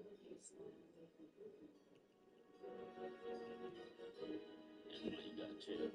You know you gotta chill.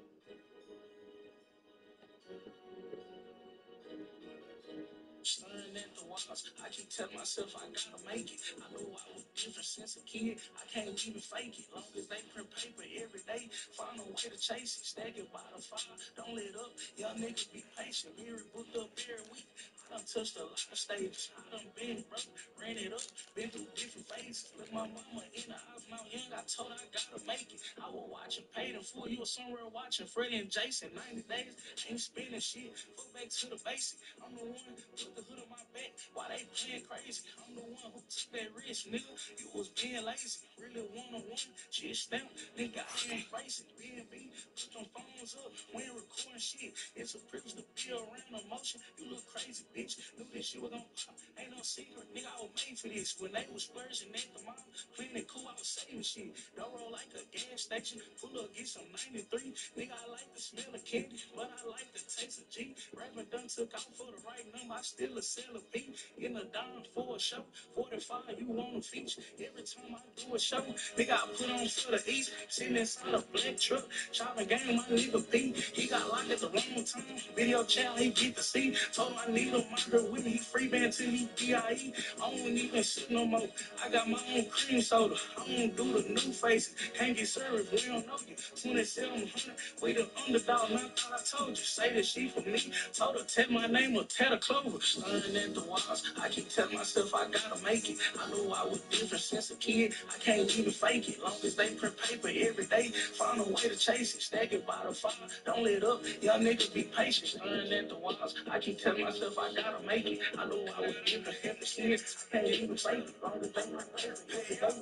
Staring at the walls, I keep telling myself I gotta make it. I know I was different since a kid. I can't even fake it. Long as they print paper every day, find a way to chase it. Stack it by the fire, don't let up. Young niggas be patient. Mirror booked up every week. I done touched a lot of stages. I done been broke, ran it up, been through different phases. With my mama in the house, now young, I told her I gotta make it. I was watching Paid in Full. You was somewhere watching Freddie and Jason. 90 days, ain't spending shit. Go back to the basic. I'm the one put the hood on my back while they playing crazy. I'm the one who took that risk, nigga. You was being lazy. Really one-on-one. Shit stamped. Nigga, I embrace it. B&B, put them phones up. We ain't recording shit. It's a privilege to be around emotion. You look crazy, bitch. Knew this shit was gonna pop. Ain't no secret. Nigga, I was made for this. When they was splurging at the mall, clean and cool, I was saving shit. Don't roll like a gas station. Pull up, get some 93. Nigga, I like the smell of candy, but I like the taste of G. Rapping done took out for the right number. I still a sell a beat. In a dime for a show. 45, you want a feature. Every time I do a show, nigga, I put on for the east. Sitting inside a black truck. Chopping game, my nigga P. He got locked at the wrong time. Video channel, he get to see. Told him I need him, my girl with me. He free band till he DIE. I don't even sit no more. I got my own cream soda. I don't do the new faces. Can't get service, we don't know you. 2700, we the underdog. Now I told you, say that she for me. Told her, tell my name or tell the clover. Staring at the walls, I keep telling myself I gotta make it. I knew I was different since a kid. I can't even fake it. Long as they print paper every day, find a way to chase it. Stack it by the fire, don't let up. Young niggas be patient. Staring at the walls, I keep telling myself I gotta make it. I knew I was different since a kid. I can't even fake it. Long as they print paper every day.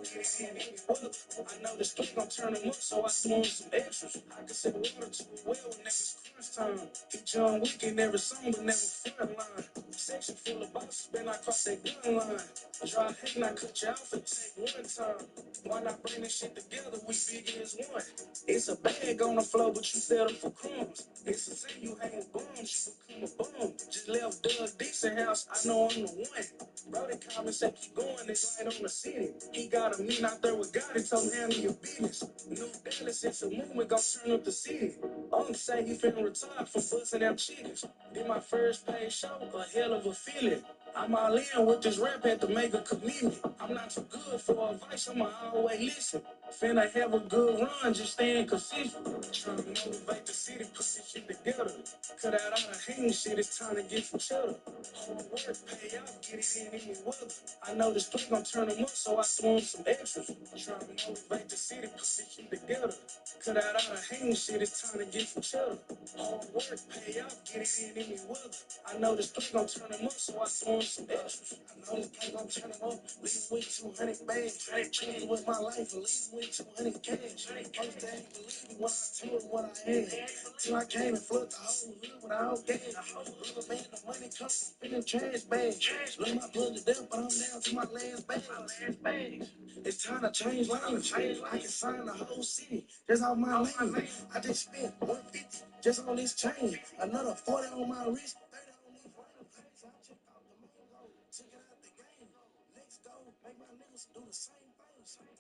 I know the street gon' turn them up, so I threw in some extras. I can sip water to a well when it was crunch time. He John Wick in every song, but never front line. Section full of bosses, been I cross that gun line. Try hating, I cut you out for take one time. Why not bring this shit together? We big as one. It's a bag on the floor, but you settle for crumbs. It's a sin you hang bums, you become a bum. Just left Doug Dixon house, I know I'm the one. Bro, they call me, say keep going, it's light on the city. He got a meeting out there with God, he told him handle your business. New Dallas, it's a movement, gon' turn up the city. Uncle say he finna retire from busting them chickens. Did my first paid show, a hell of a feeling. I'm all in with this rap, had to make a commitment. I'm not too good for advice, I'ma always listen. Finna have a good run, just staying consistent. Trying to motivate the city, put this shit together. Cut out all the hating shit, it's time to get some cheddar. Hard work, pay out, get it in any weather. I know the street gon' turn them up, so I throw in some extras. Trying to motivate the city, put this shit together. Cut out all the hating shit, it's time to get some cheddar. Hard work, pay out, get it in any weather. I know the street gon' turn them up, so I throw in some extras. I know the street gon' turn them up, leave with 200 bags. Change with my life, leave with 200 cash. First they ain't believe me when I told them what I had. Till I came and flooded the whole hood without gas. Brother man, the money comes in the trash bag. Let my blood to death, but I'm down to my last bag. It's time to change lanes. I can sign the whole city just off my name. I just spent 150 just on this chain. Another 40 on my wrist, 30 on these running pads. I checked out the mango, took it out the game. Next go, make my niggas do the same thing. Trying to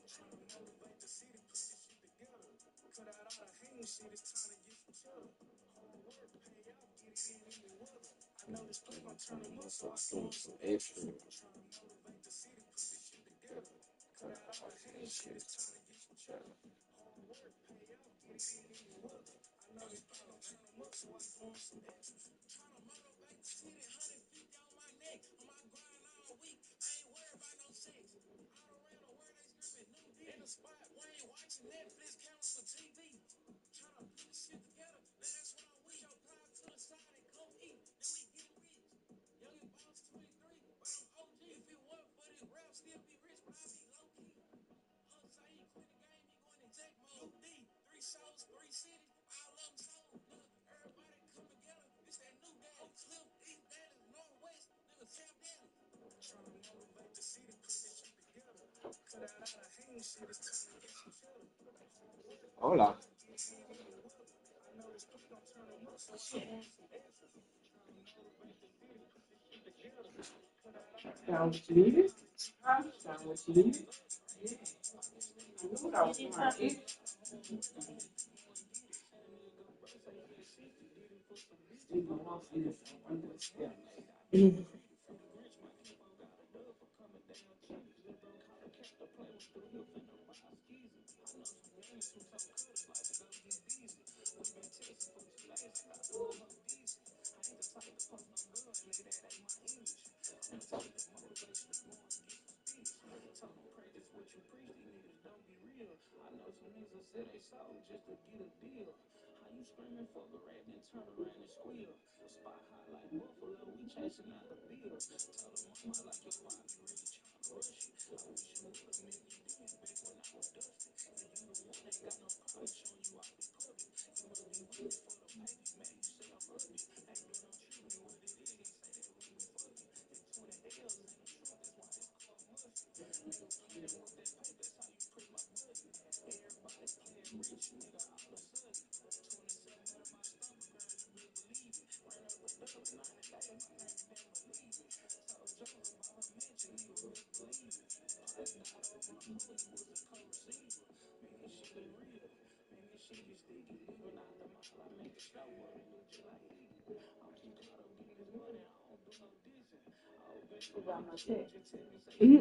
motivate the city, put this shit together. Cut out all the hating shit, it's time to get some cheddar. Hard work, pay out, get it in any weather. I know this place gon' turn them up, so I throw some extra. Trying to motivate the city, put this shit together. Cut out all the hating shit, it's time to get some cheddar. Hard work, pay out, get it in any weather. I know this place gon' turn them up, so I throw some extras. Trying to motivate the city, 150 on my neck. On my grind all week, I ain't worried about no sex. All around the world, they screaming new D. In the spot, we ain't watching Netflix, cameras for TV. Trying to put this shit together, now that's what I'm with. Your pride to the side and come eat, then we get rich. Young and boss 23, but I'm OG. If it weren't for this rap, still be rich, but I be low key. Hunt say he quit the game, he going to take mode. D, 3 shows, 3 cities, all of them sold. Look, everybody come together, it's that new day. Oak Cliff, East Dallas, Northwest, nigga, Tap Dallas. Trying to motivate the city, put this shit together. Cut out all the hating shit, it's time to get some cheddar. Hola. I know this place gon' turn them up, so I want some extras. Trying to motivate the city, put this shit together. Found what you needed? Found what you needed? I knew what I was trying to eat.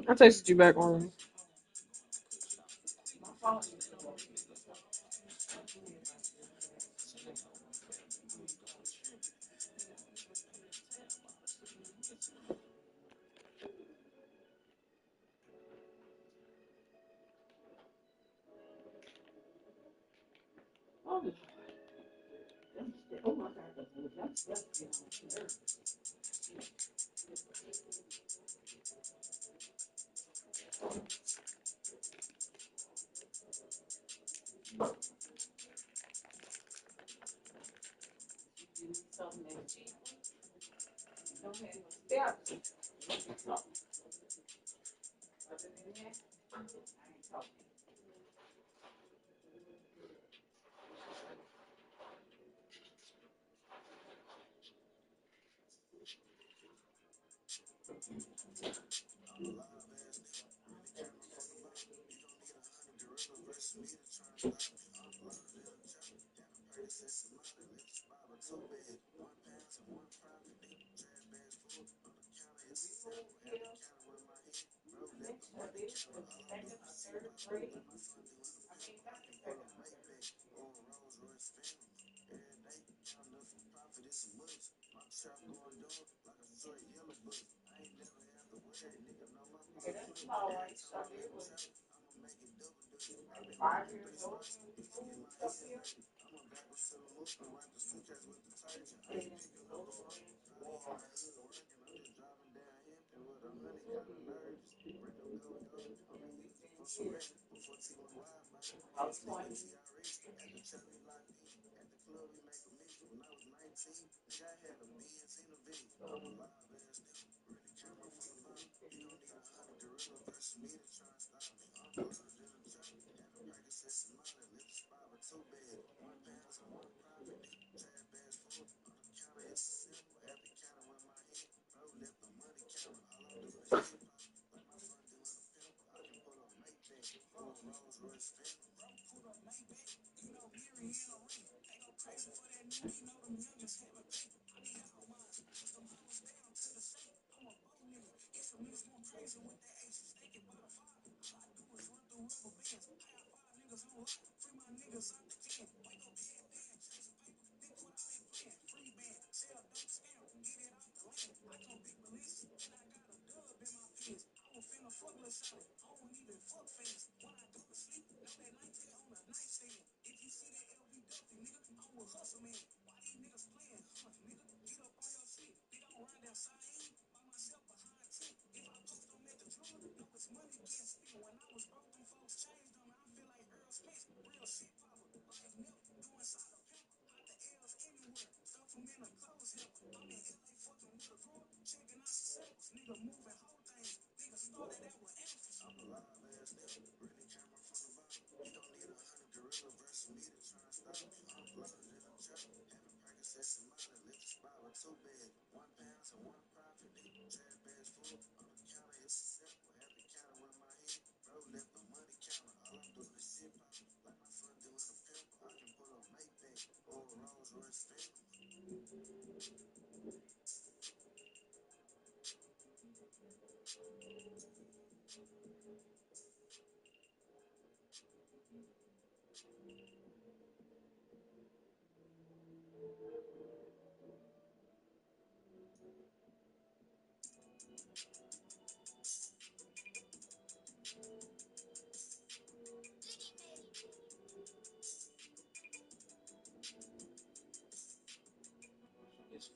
I texted you back on.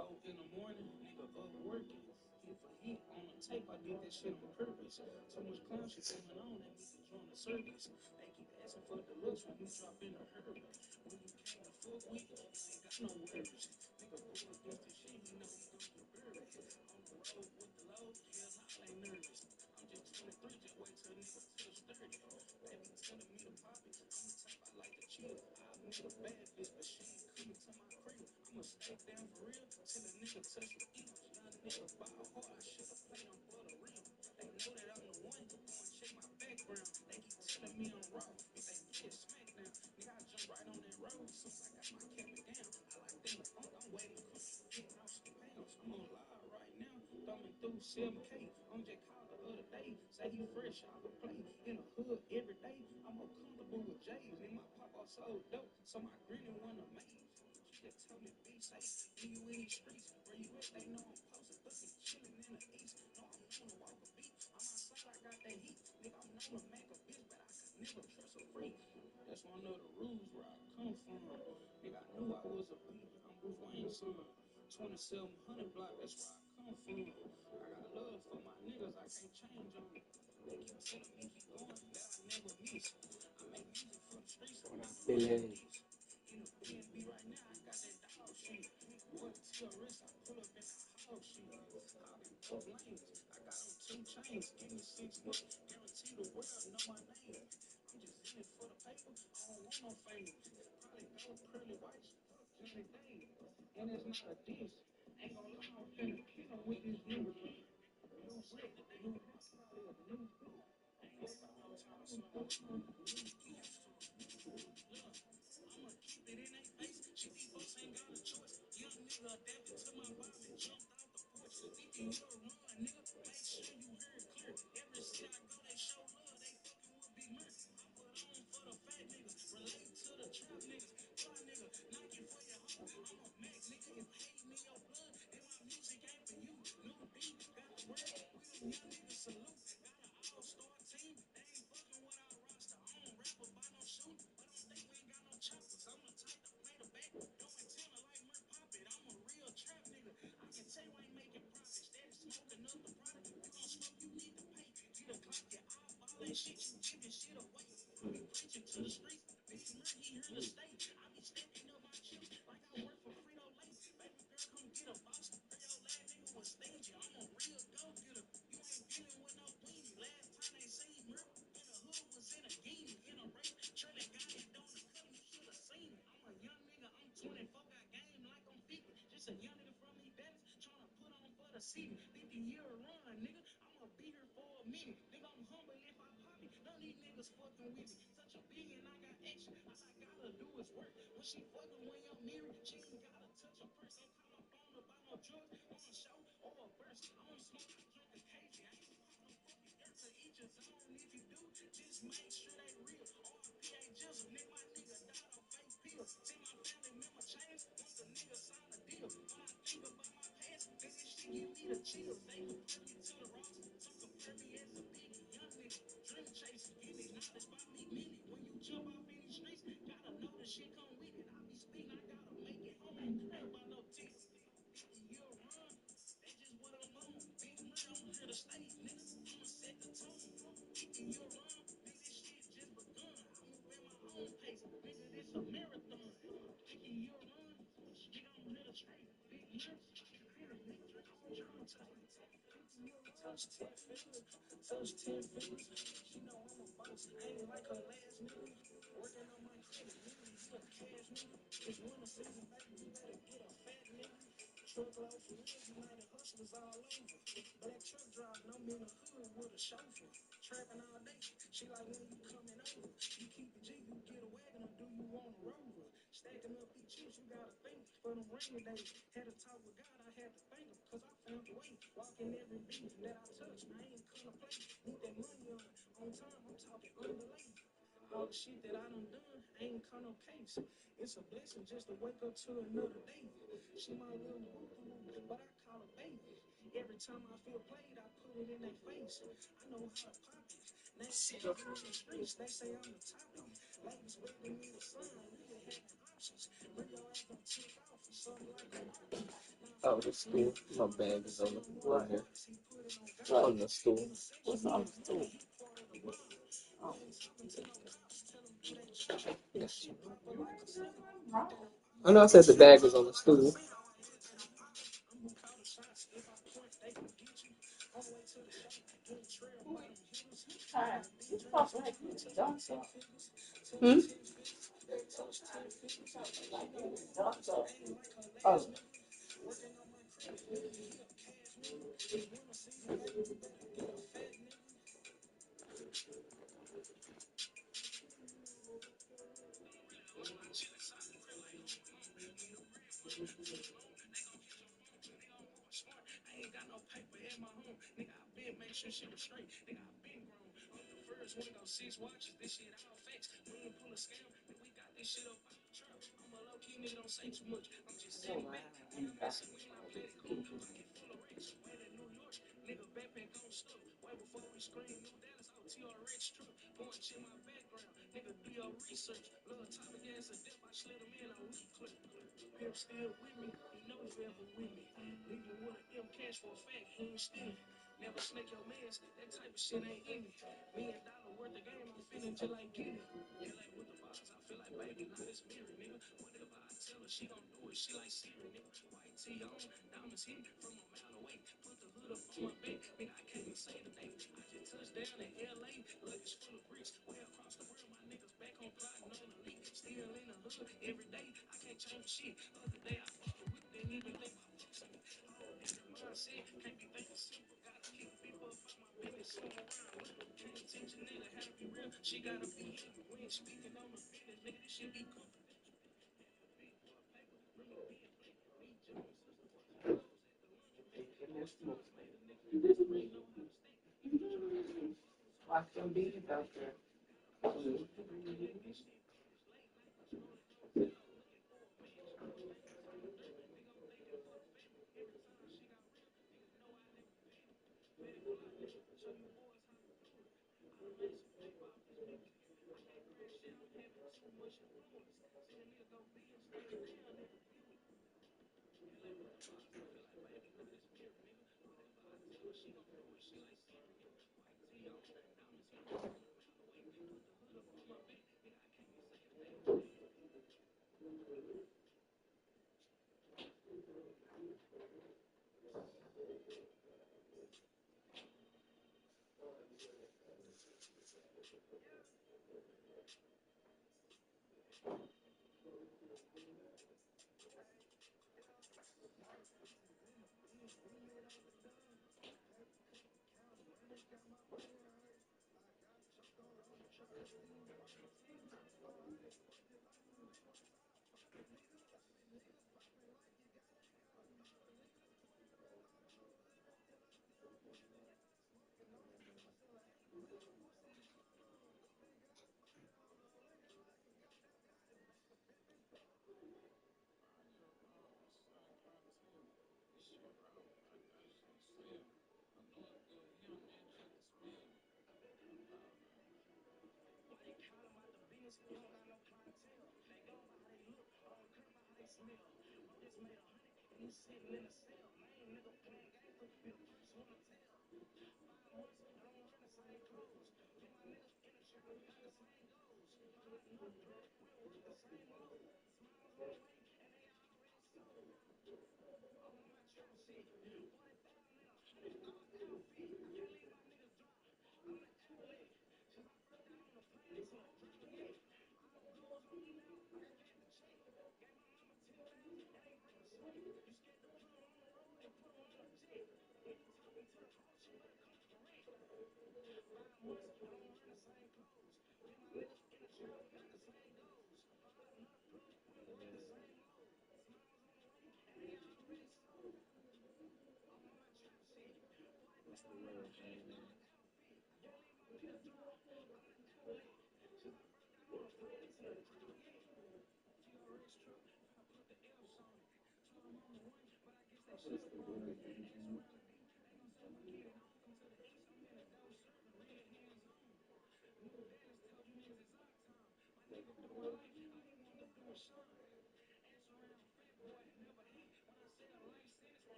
4 in the morning, nigga up working. Hit for hit on the tape, I did that shit on purpose. Too much clown shit going on, they need to join the circus. They keep asking for the looks when we drop in a hurry. When you came to fuck with, you ain't got no words. Nigga go against the shit, you know he gon' get buried. On the road with the low, hell nah, I ain't nervous. I'm just 23, just wait till nigga touch 30. They be telling me to pop it, I'm the type I like to chill. I meet a bad bitch, but she ain't coming to my crib. I'ma stay down for real till a nigga touch the end. Young nigga ball hard, I should've played him for the rim. They know that I'm the one, go and check my background. They keep telling me I'm raw, if they play a smackdown. Nigga, I jump right on that road, soon as I got my cap it down. I like them funk, I'm waiting to come, getting off some pounds. I'm on live right now, thumbing through 7K. I'm just called the other day, say he fresh out the play. In the hood every day, I'm more comfortable with J's. And my papa so dope, so my granny wanna make. She just told me be safe, when you in these streets, where you at, they know I'm posted, fucking chillin' in the east. No, I'm known to walk a beat, I'm outside, I got that heat. Nigga, I'm known to make a bitch, but I could never trust a freak. That's one of the rules where I come from. Nigga, I knew I was a beat, I'm Bruce Wayne's son. 2700 block, that's where I come from. I got love for my niggas, I can't change on them. They keep telling me keep going, that I never miss. I make music for the streets, I'm not feeling this. In a BNB right now, I got that dog shit. Boy, TRS, I pull up in that hog shit. Hogging both lanes, I got on 2 chains. Give me 6 months, guarantee the world know my name. I'm just in it for the paper, I don't want no fame. Probably go pearly whites, Johnny Dave. And it's not a diss. Ain't gonna lie, I'm finna kill him with this new shit. New brick, new house, probably a new brick. Ain't nobody no time, so I'm I'ma keep it in their face. Shit, these folks ain't got a choice. Young nigga adapted to my vibe and jumped out the porch. Thinking you'll run, nigga. Make sure you hear it clear. Every city I go, they show love. They fucking with Big Merc. I put on for the fat niggas. Relate to the trap niggas. Fly nigga, knock it for your hoe. I'm a Mac nigga. If hate me your blood, then my music ain't for you. New beat, got the word. We them young niggas salute. Got an all-star team. They ain't fucking with our roster. I don't rap about no shoot, but don't think we ain't got no choppers. I'm the type to play the back, don't antenna like Merc Pop it. I'm a real trap nigga. I can tell you ain't making profit. Steady smoking up the product. You gon' smoke, you need to pay. Get a clock, your eyeball ain't shit. You giving shit away. I be preaching to the streets. Big Merc, he here to stay. I be stacking up my chips like I work for Frito Lay. Baby girl, come get a box. Her your last nigga was stingy. I'm a real go-getter. You ain't dealing with no weenie. Last time they seen Merc in the hood was in a guinea. In a race, Trailer got it on the cut. You should have seen it. I'm a young nigga. I'm 24. Got game like I'm 50. Just a young nigga from East Dallas trying to put on for the city. 50-year run, nigga. I'ma be here for a minute. Nigga, I'm humble if I pop it. None of these niggas fucking with me. Such a billion, I got action. All I gotta do is work. When she fucking when you're married, she ain't gotta touch a purse. Don't call my phone about no drugs on a show or a verse. I don't smoke, I drink occasion. I ain't pop no fucking dirt to each his own. If you do, just make sure they real. RPA just nigga, my nigga died on fake pills. See my family member change once a nigga sign a deal. When I think about my past, then this shit give me the chills. They compare me to the rocks, some compare me as a biggie. Young nigga, dream chasing, give me knowledge by me many. When you jump off in these streets, gotta know the shit come with it. I be speaking, I gotta make it home. Ain't crazy about no tickets. You'll run, that's just what I'm on. Big murder, I'm here to stay, nigga. I'ma set the tone. You'll run, nigga, this shit just begun. I move at my own pace, nigga, this a marathon. Thinking you'll run, nigga, I'm here to stay. Big murder, touch 10 fingers, touch 10 fingers. She know I'm a boss, I ain't like her last nigga. Working on my credit, nigga, you a cash nigga. It's winter season, baby, you better get a fat nigga. Truckload for real, United hustlers all over. Black truck driver, I'm in the hood with a chauffeur. Trapping all day, she like when you coming over. You keep it G, you get a wagon or do you want a rover? Stacking up these chips, you gotta think for them rainy days. Had to talk with God, I had to thank him, cause I found a way. Walking every beat that I touch, I ain't gonna play. Need that money on time, I'm talking underlay. All the shit that I done, ain't caught no case. It's a blessing just to wake up to another day. She my little boo, but I call her baby. Every time I feel played, I put it in their face. I know how to pop it. Next shit in the streets, they say I'm the topic. Ladies begging me to sign, really had to Oh, the stool. My bag is on the floor here. On the stool. What's on the stool? Oh. Yes. I know I said the bag was on the stool. Hmm? Oh. I ain't got no paper in my home. Nigga, I been make sure shit was straight. Nigga, I been grown. I'm the first one go 6 watches. This shit all facts. We ain't pull a scam. Nigga, we got this shit up out the trap. I'm a low key nigga, don't say too much. I'm just sitting back. When I'm messing with I play it cool. Pocket full of racks. Way in New York. Nigga, backpack on stuff. Way before we scream New Dallas. OTR rich truck. Go and check my background. Nigga, do your research. Little topic ass of death. I slid him in on week clip. Pimp still with me. He know forever with me. Leave you with an M cash for a fact, he ain't stealing. Never snake your mans, that type of shit ain't in me. $1 million worth of game, I'm feeling just like Giddy. LA with the bars, I feel like baby, not this mirror, nigga. Whatever I tell her, she gon' do it, she like Siri, nigga. White tee on, diamonds hit from a mile away. Put the hood up on my back, nigga, I can't even say the day. I just touched down in LA, luggage full of bricks. Way across the world, my niggas back on plotting on the leak. Still in the hood, every day, I can't change shit. Other day, I bought a whip, didn't even think about fixing it. Mindset, can't be thinking simple. Gotta keep people about my business. Swim around with them. Can't teach a nigga how to be real. She gotta be living. We ain't speaking on the business, nigga. This shit be confidential. Big boy paper, bring me being blank. Me, Jimmy, sister, boys, I was at the laundry. Most times later, nigga, just really know how to stay. Watch them bees out there.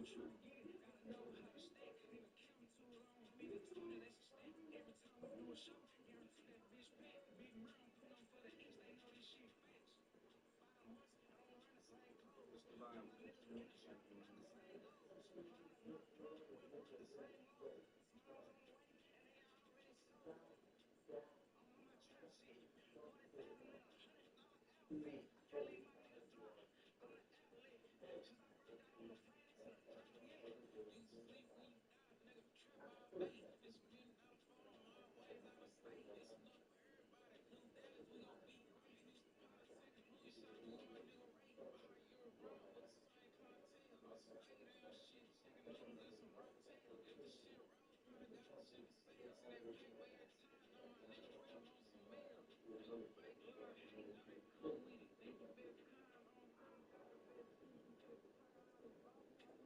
trying to get it, gotta know how to stack. Nigga counting too long, been told me that's a stack. Every time we do a show, guarantee that bitch pack. Big round, put on for the X, they know this shit facts. 5 months, I don't run the same clothes. All my niggas in the trap, we got the same goals. Hold on, we don't want the same lows. Smiles on the way, and they already sold. I'm on my trap shit, 40,000 in $100 outfit. Can't leave my niggas drop on the outlet. Since I first got on the plane, they took drop yet. You sleep when you die, nigga. Trap all day. This $1 million photo, always out of state. This enough for everybody. New days, we gon' be great. This the politic. Movie shots, me and my nigga Ray. Behind you around with the same clientele. On some fake down shit, chicken noodles and some rotel. If the shit rolls, probably got the shit for sale. See that paper every time, know my nigga waiting on some mail. Nigga fake love, hate, know they cool with it. They the best kind, on God, got the best feet. Best power out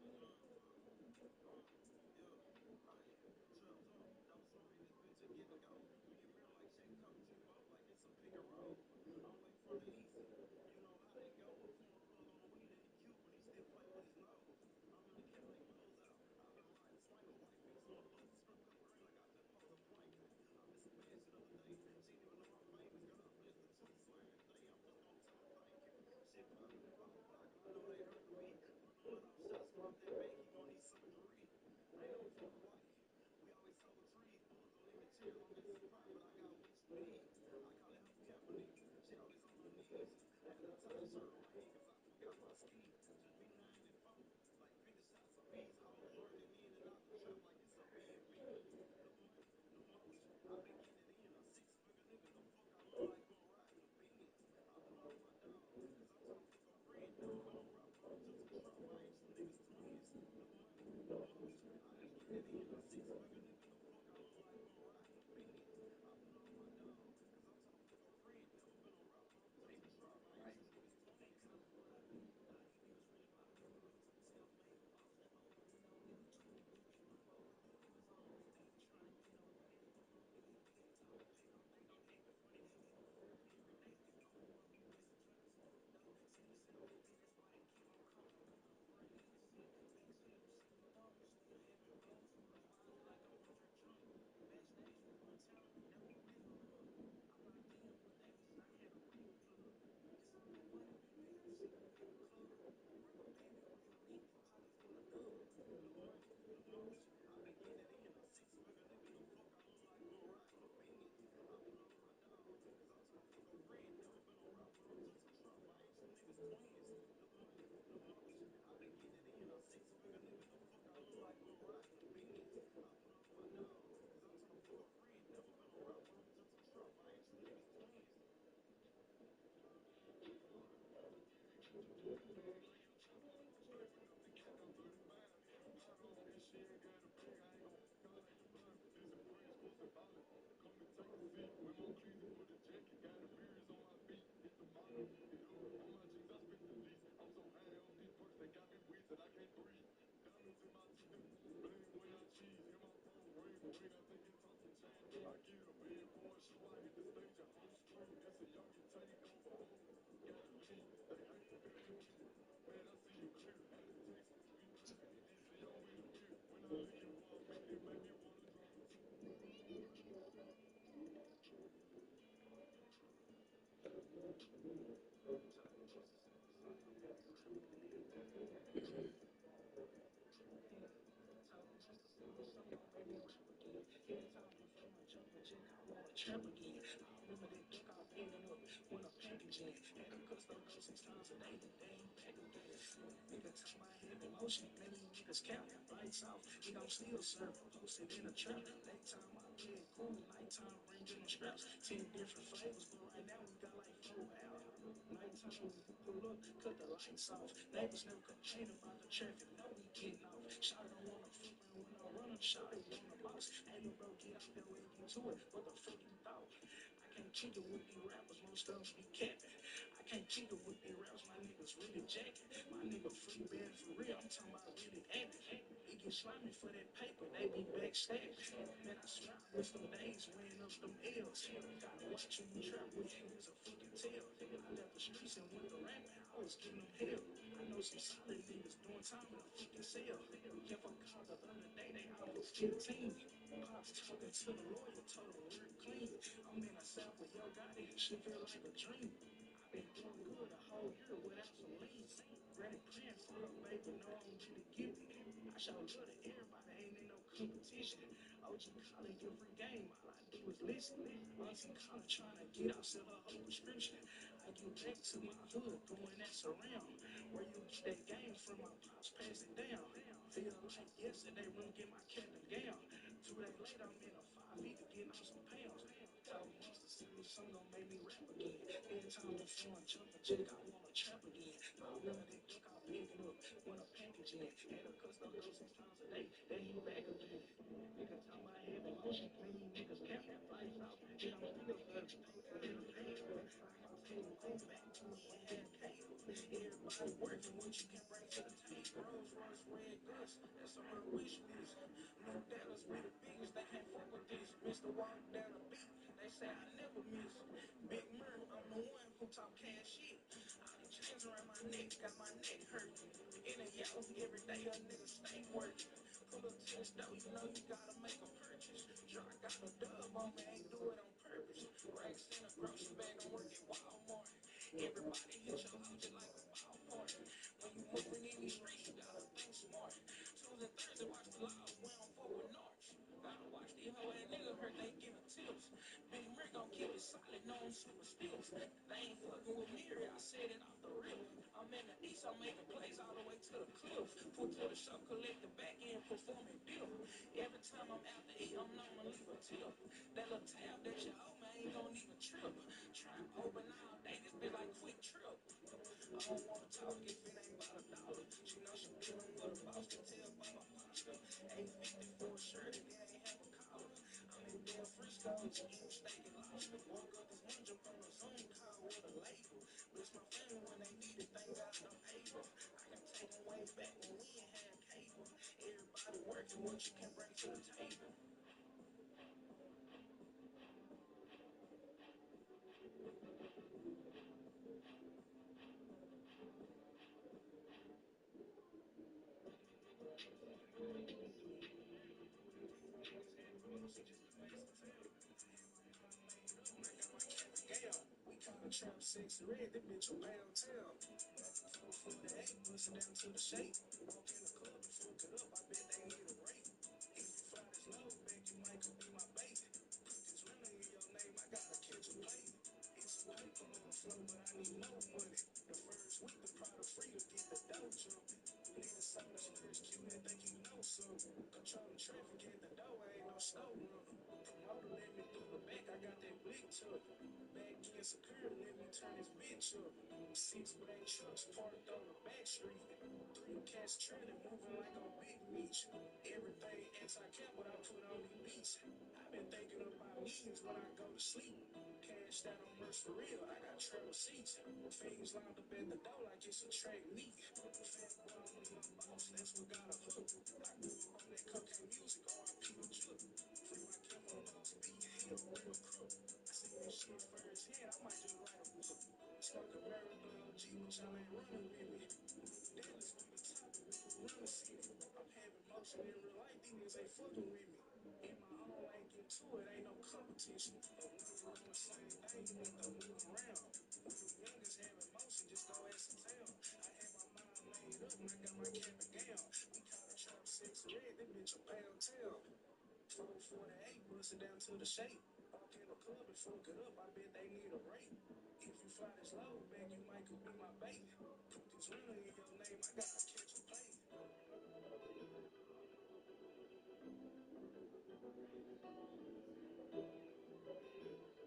the box, I know they cool with it. Trap again. I remember that duck I picking up when a packaging. Had a custom go 6 times a day. They ain't back again. Nigga talk my heavy motion. Many niggas count. Lights off. We gon' still serve. Posted in a trap. Daytime I play it cool. Nighttime bring in the straps. 10 different flavors, but right now we got like 4 out. Nighttime when we pull up, cut the lights off. Neighbors never complain about the traffic. Know we getting off. Shot don't wanna flip and when I run up, shot it on the box. Hey, little bro, get out there and get to it. What the fuck you thought? I can't kick it with these rappers, most of them be capping. I can't keep it with these raps, my niggas really jacking. My nigga free bad for real, I'm talking about really acting. It get slimy for that paper, they be backstabbing. Man, I swear I miss them days weighing up them L's. Gotta watch when you trap with niggas a fucking tell. I left the streets and went to rapping, I was getting them hell. I know some solid niggas doing time in a fucking cell. Kept a call the other day, they almost 15. Pops talking to the lawyer, told him work clean. I'm in a South with Yo Gotti, shit feel like a dream. I've been doing good a whole year without some lean. Granny praying for a baby, know I'm really gifted. I show love to everybody, ain't in no competition. OG calling different game, all I do is listen. Auntie calling, trying to get out, sell her whole prescription. I get back to my hood, going that surround. Where you get that game from, my pops pass it down. Feel like yesterday, run get my cap and gown. 2 days later, I'm in a 5 feet getting on some pounds. Told Monster City, song gon' make me rap again. Every time the phone jumping jack, I wanna trap again. I remember that duck I picking up when a package in. Had a custom go 6 times a day, then he back again. Niggas talking about having motion, when you niggas cap that lights out. It don't feel good, in the pain. I can take way back to when I had cable. Everybody working, what you can bring to the table. Rolls Royce, red goods, that's on my wish list. New Dallas, we the biggest, they can't fuck with this. Mr. Walk down the beat, they say I never miss. Big Murr, I'm the one who talk cash shit. All these chains around my neck, got my neck hurt. In a yo, every day a nigga stay working. Pull up to the store, you know you gotta make a purchase. Sure, I got a dub on me, ain't do it on purpose. Racks in a grocery bag, I'm working Walmart. Everybody hit your hoe just like a ball party. When you moving in these streets, you gotta think smart. Tuesday, Thursday, watch the laws, we don't fuck with North. Gotta watch these hoe ass niggas, heard they giving tips. Big Rick gon' keep it solid, no I'm super stills. They ain't fucking with me, I said it off the rip. I'm in the east, I'm making plays all the way to the cliff. Put to the shop, collect the back end, performing deal. Every time I'm out to eat, I'm known to leave a tip. That little tab that you owe me ain't gon' even trip. Try open all day, this be like quick trip. I don't wanna talk if it ain't about a dollar. She know she dealing with a boss, can tell by my posture. 850 for a shirt and it ain't have a collar. I'm in Del Frisco's, eating steak and lobster. Woke up this morning, jumped on a Zoom call with a label. Bless my family when they need it, thank God I'm able. I can take them way back when we ain't had cable. Everybody working, what you can bring to the table. We call the trap sexy red, that bitch a pound tail. 448, bust it down to the shape. Walk in the club and fuck it up, I bet they need a break. If you fly this low, back you might could be my bait. Put this runner in your name, I gotta catch a play. It's a paper on the flow, but I need more money. The first week, the product free to get the dough jumping. Nigga saw the slurs cute and think he know something. Controlling traffic at the door, I ain't no snow runner. Promoter let me through the back, I got that blick tuck. Back in security, let me turn this bitch up. 6 black trucks parked on the back street. 3 cats trailing, moving like a big beach. Everything anti-cap, but I put on these beats. I've been thinking about millions when I go to sleep. Cashed out on merch for real, I got travel seats. Fiends lined up at the door like it's a track meet. Fat boy, I'm my boss, that's what got a hook. I grew up on that cocaine music, R.I.P. the Juke. Free my camera, boss beat, he a real crook. I seen this shit firsthand, I might just write a book. Smoke a barrel of OG, but y'all ain't running with me. Dallas, we the top, we run the city. I'm having motion in real life, these niggas ain't fucking with me. In my own lane, get to it, ain't no competition. If we were on the same thing, you need to move around. We the youngest having motion, just go ask the town. I had my mind made up, and I got my cap and gown. We call the trap six red, that bitch a pound tail. 448, bust it down to the shape. Walk in the club and fuck it up, I bet they need a rate. If you fly this low, back you might could be my bait. Put this runner in your name, I gotta catch a play.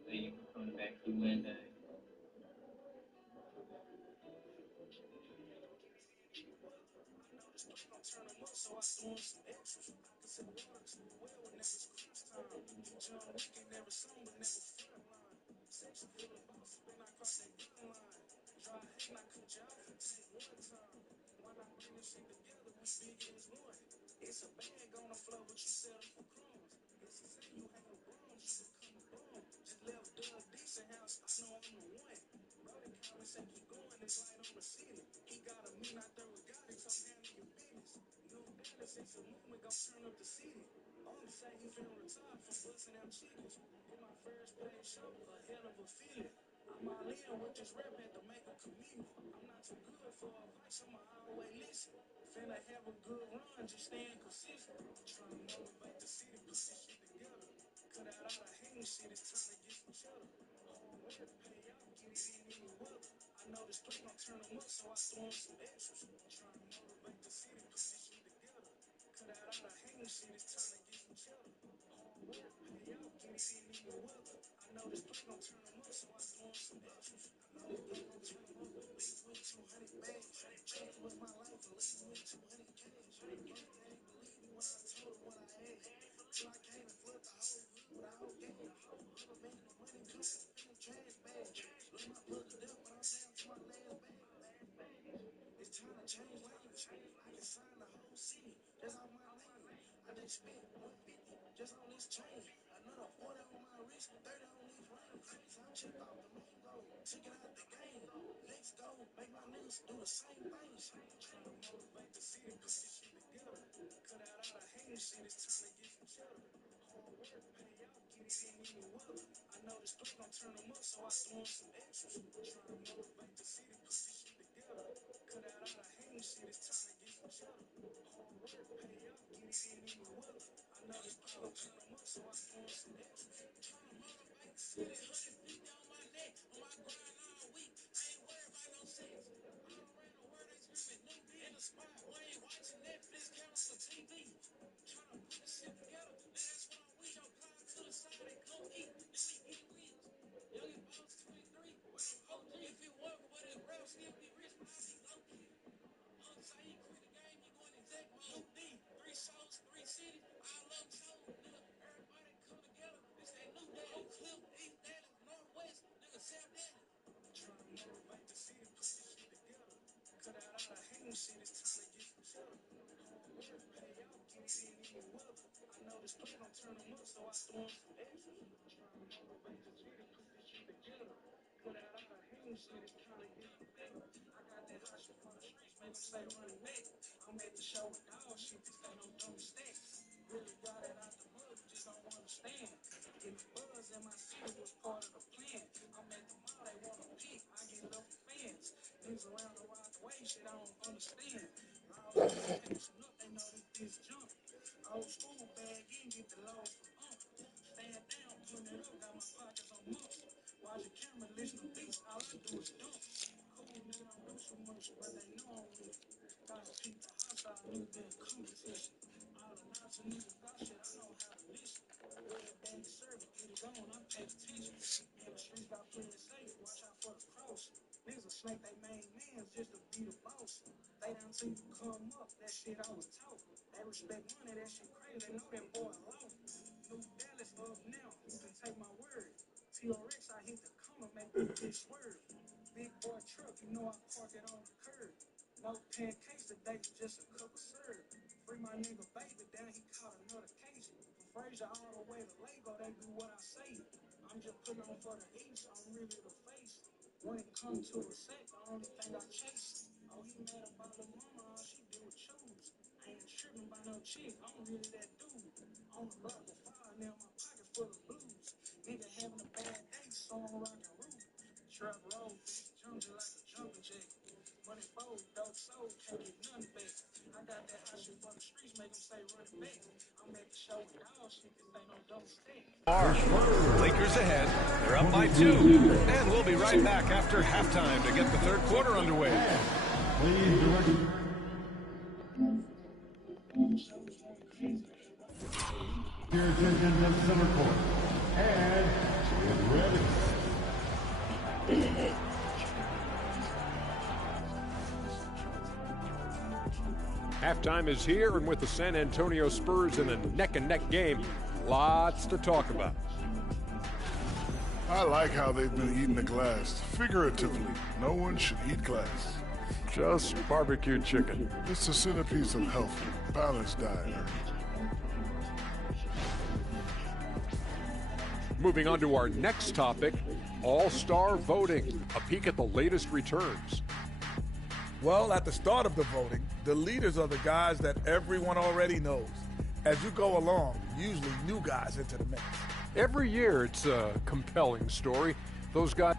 Thank you for coming back through and Turn them up, so I threw in some extras. I can sell water to the well when it was crunch time. John Wick ain't never sung, but never front line. Section full of bosses, when I cross that gun line. Try acting I cut you off and take one time. Why not bring this shit together? We big as one. It's a bag on the floor, but you settle for crumbs. It's a sin you hang a brooms, you become a bum. Just left Doug decent house, I know I'm the one. Brody called and said keep going, it's light on the ceiling. He got a mean out there with God, he told handle your business. New Dallas, it's a movement, gon' turn up the city. Only say he finna retire from busting them chickens. In my first paid show, a hell of a feeling. I'm all in with this rap, had to make a commitment. I'm not too good for advice, I'ma always listen. Finna have a good run, just staying consistent. Trying to motivate the city, put this shit together. Cut out all the hating shit, it's time to get some cheddar. Hard work, pay out, get it in any weather. I know this place gon' turn them up, so I throw in some extras. Trying to motivate the city, put this shit together. Cut out all the hating shit, it's time to get some cheddar. Hard work, pay out, get it in any weather. I know this place gon' turn them up, so I throw in some extras. I know this place gon' turn them up, leave with 200 bags. Change with my life and leave with 200 cash. They ain't believe me when I told them what I had. Till I came and flipped the whole hood with a whole gang. The whole hood man, the money come in the trash bag. Look my blood to death, but I'm down to my last bag. It's time to change lanes. I can sign the whole city just off my name. I just spent 150 just on this chain. Another 40 on my wrist, 30 on these rings. So I checked off the main goal, took it out the game. Let's go, make my niggas do the same thing. Trying to motivate the city, put this shit together. Cut out all the hating shit, it's time to get some cheddar. Hard work, pay out, get it in any weather. I know this place gon' turn them up, so I throw in some extras. Trying to motivate the city, put this shit together. Cut out all the hating shit, it's time to get some cheddar. Hard work, pay out, get it in any weather. I know this place gon' turn them up, so I throw in some extras. Trying to motivate the city, 150 on my neck, on my grind all week. I ain't worried about no sex. All around the world, they screaming new in the spot. We ain't watching Netflix, cameras for TV. Trying to put this shit together. That's what I'm with. Your car to the side and come eat. Then we get rich. Young and boss 23. OG, if it work, but it rap, still be rich, but I be low key. Say you quit the game, you going exec mode. D, 3 shows, 3 cities, all up sold. Nigga, everybody come together. This ain't new day. Oak Cliff, East Dallas, Northwest, nigga, South Dallas. Trying to motivate the city, put this shit together. Cut out all the hating shit, it's time to get some cheddar. Hard work, pay out, get it in any weather. I know this place gon' turn them up, so I throw in some extras. Trying to motivate the city, put this shit together. Cut out all the hating shit, it's time to get some cheddar. I got that hot shit from the streets, make them say running back. I'm at the show with dog shit, this ain't no dumb stacks. Really got it out the mud, you just don't understand. Getting buzz in my city was part of the plan. I'm at the mall, they wanna pick, I get love for fans. Niggas around the rock way, shit I don't understand. All the passion up, they know this bitch jump. Old school bag in, get the lows from stand down, putting it up, got my pockets on mumps. Watch the camera, listen to beats, all I do is dump. Cool nigga don't do so much, but they know I'm with it. Gotta keep the hostile nigga in competition. All the Nazi niggas got shit, I know how to listen. Red band service, get it on, I pay attention. In the streets, got plenty safe, watch out for the cross. Niggas will snake they main mans just to be the boss. They done till you come up, that shit I was taught. They respect money, that shit crazy, they know that boy low. New Dallas up now, you can take my word. TRX, I hit the corner, make the bitch swerve. Big boy truck, you know I park it on the curb. No pancakes today, just a cup of syrup. Free my nigga baby down, he caught another case. From Frazier all the way to Lego, they do what I say. I'm just putting on for the East, I'm really the face. When it comes to a set, the only thing I chase. Oh, he mad about the mama, all she do is choose. I ain't tripping by no chick, I'm really that dude. On the block with fire, now my pocket full of blues. Nigga having a bad day, so I'm rockin' roof. Trap roll, jumping like a jumping jack. Money fold, dope sold, can't get none back. I got that hot shit from the streets, make them say run it back. I'm at the show with dog shit, this ain't no double stack. Lakers ahead. They're up by 2. And we'll be right back after halftime to get the third quarter underway. Your attention to the center court. And get ready. Halftime is here, and with the San Antonio Spurs in a neck-and-neck game, lots to talk about. I like how they've been eating the glass. Figuratively, no one should eat glass. Just barbecued chicken. It's the centerpiece of healthy, balanced diet, Ernie. Moving on to our next topic, all-star voting. A peek at the latest returns. Well, at the start of the voting, the leaders are the guys that everyone already knows. As you go along, usually new guys enter the mix. Every year, it's a compelling story. Those guys...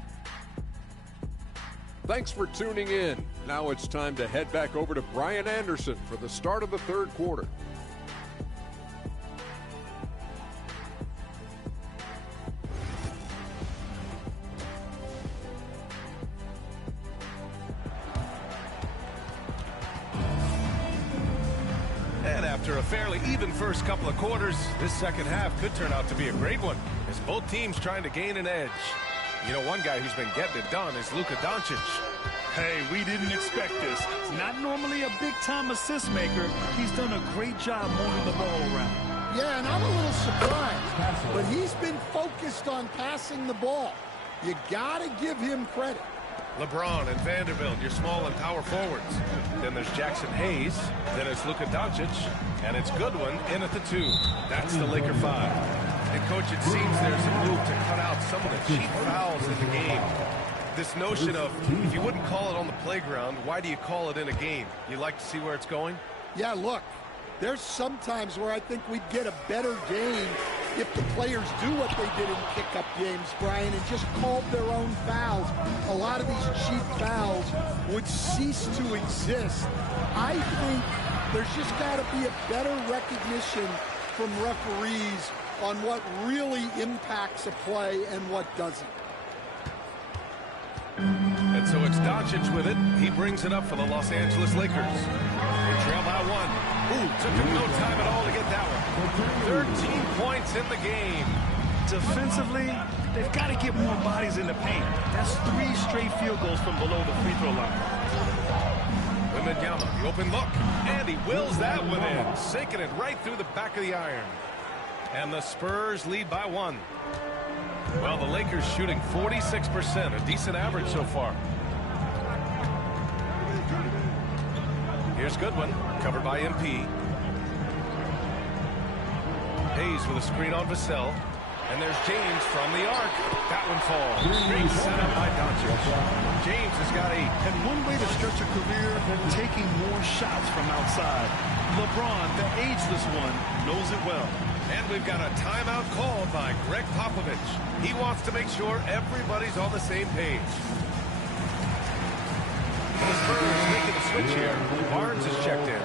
Thanks for tuning in. Now it's time to head back over to Brian Anderson for the start of the third quarter. And after a fairly even first couple of quarters, this second half could turn out to be a great one, as both teams trying to gain an edge. You know, one guy who's been getting it done is Luka Doncic. Hey, we didn't expect this. Not normally a big-time assist maker. He's done a great job moving the ball around. Yeah, and I'm a little surprised, but he's been focused on passing the ball. You got to give him credit. LeBron and Vanderbilt, your small and power forwards. Then there's Jackson Hayes. Then it's Luka Doncic. And it's Goodwin in at the 2. That's the Laker 5. And, Coach, it seems there's a move to cut out some of the cheap fouls in the game. This notion of, if you wouldn't call it on the playground, why do you call it in a game? You like to see where it's going? Yeah, look, there's some times where I think we'd get a better game if the players do what they did in pickup games, Brian, and just called their own fouls. A lot of these cheap fouls would cease to exist. I think there's just got to be a better recognition from referees on what really impacts a play and what doesn't. And so it's Doncic with it. He brings it up for the Los Angeles Lakers. They trail by 1. Ooh, took him no time at all to get that one. 13 points in the game. Defensively, they've got to get more bodies in the paint. That's 3 straight field goals from below the free throw line. Wembanyama, the open look. And he wills that one in, sinking it right through the back of the iron. And the Spurs lead by 1. Well, the Lakers shooting 46%, a decent average so far. Here's Goodwin, covered by MP. Hayes with a screen on Vassell. And there's James from the arc. That one falls. Great setup by Doncic. James has got 8. And one way to stretch a career, taking more shots from outside. LeBron, the ageless one, knows it well. And we've got a timeout called by Greg Popovich. He wants to make sure everybody's on the same page. The Spurs making a switch here. Barnes is checked in.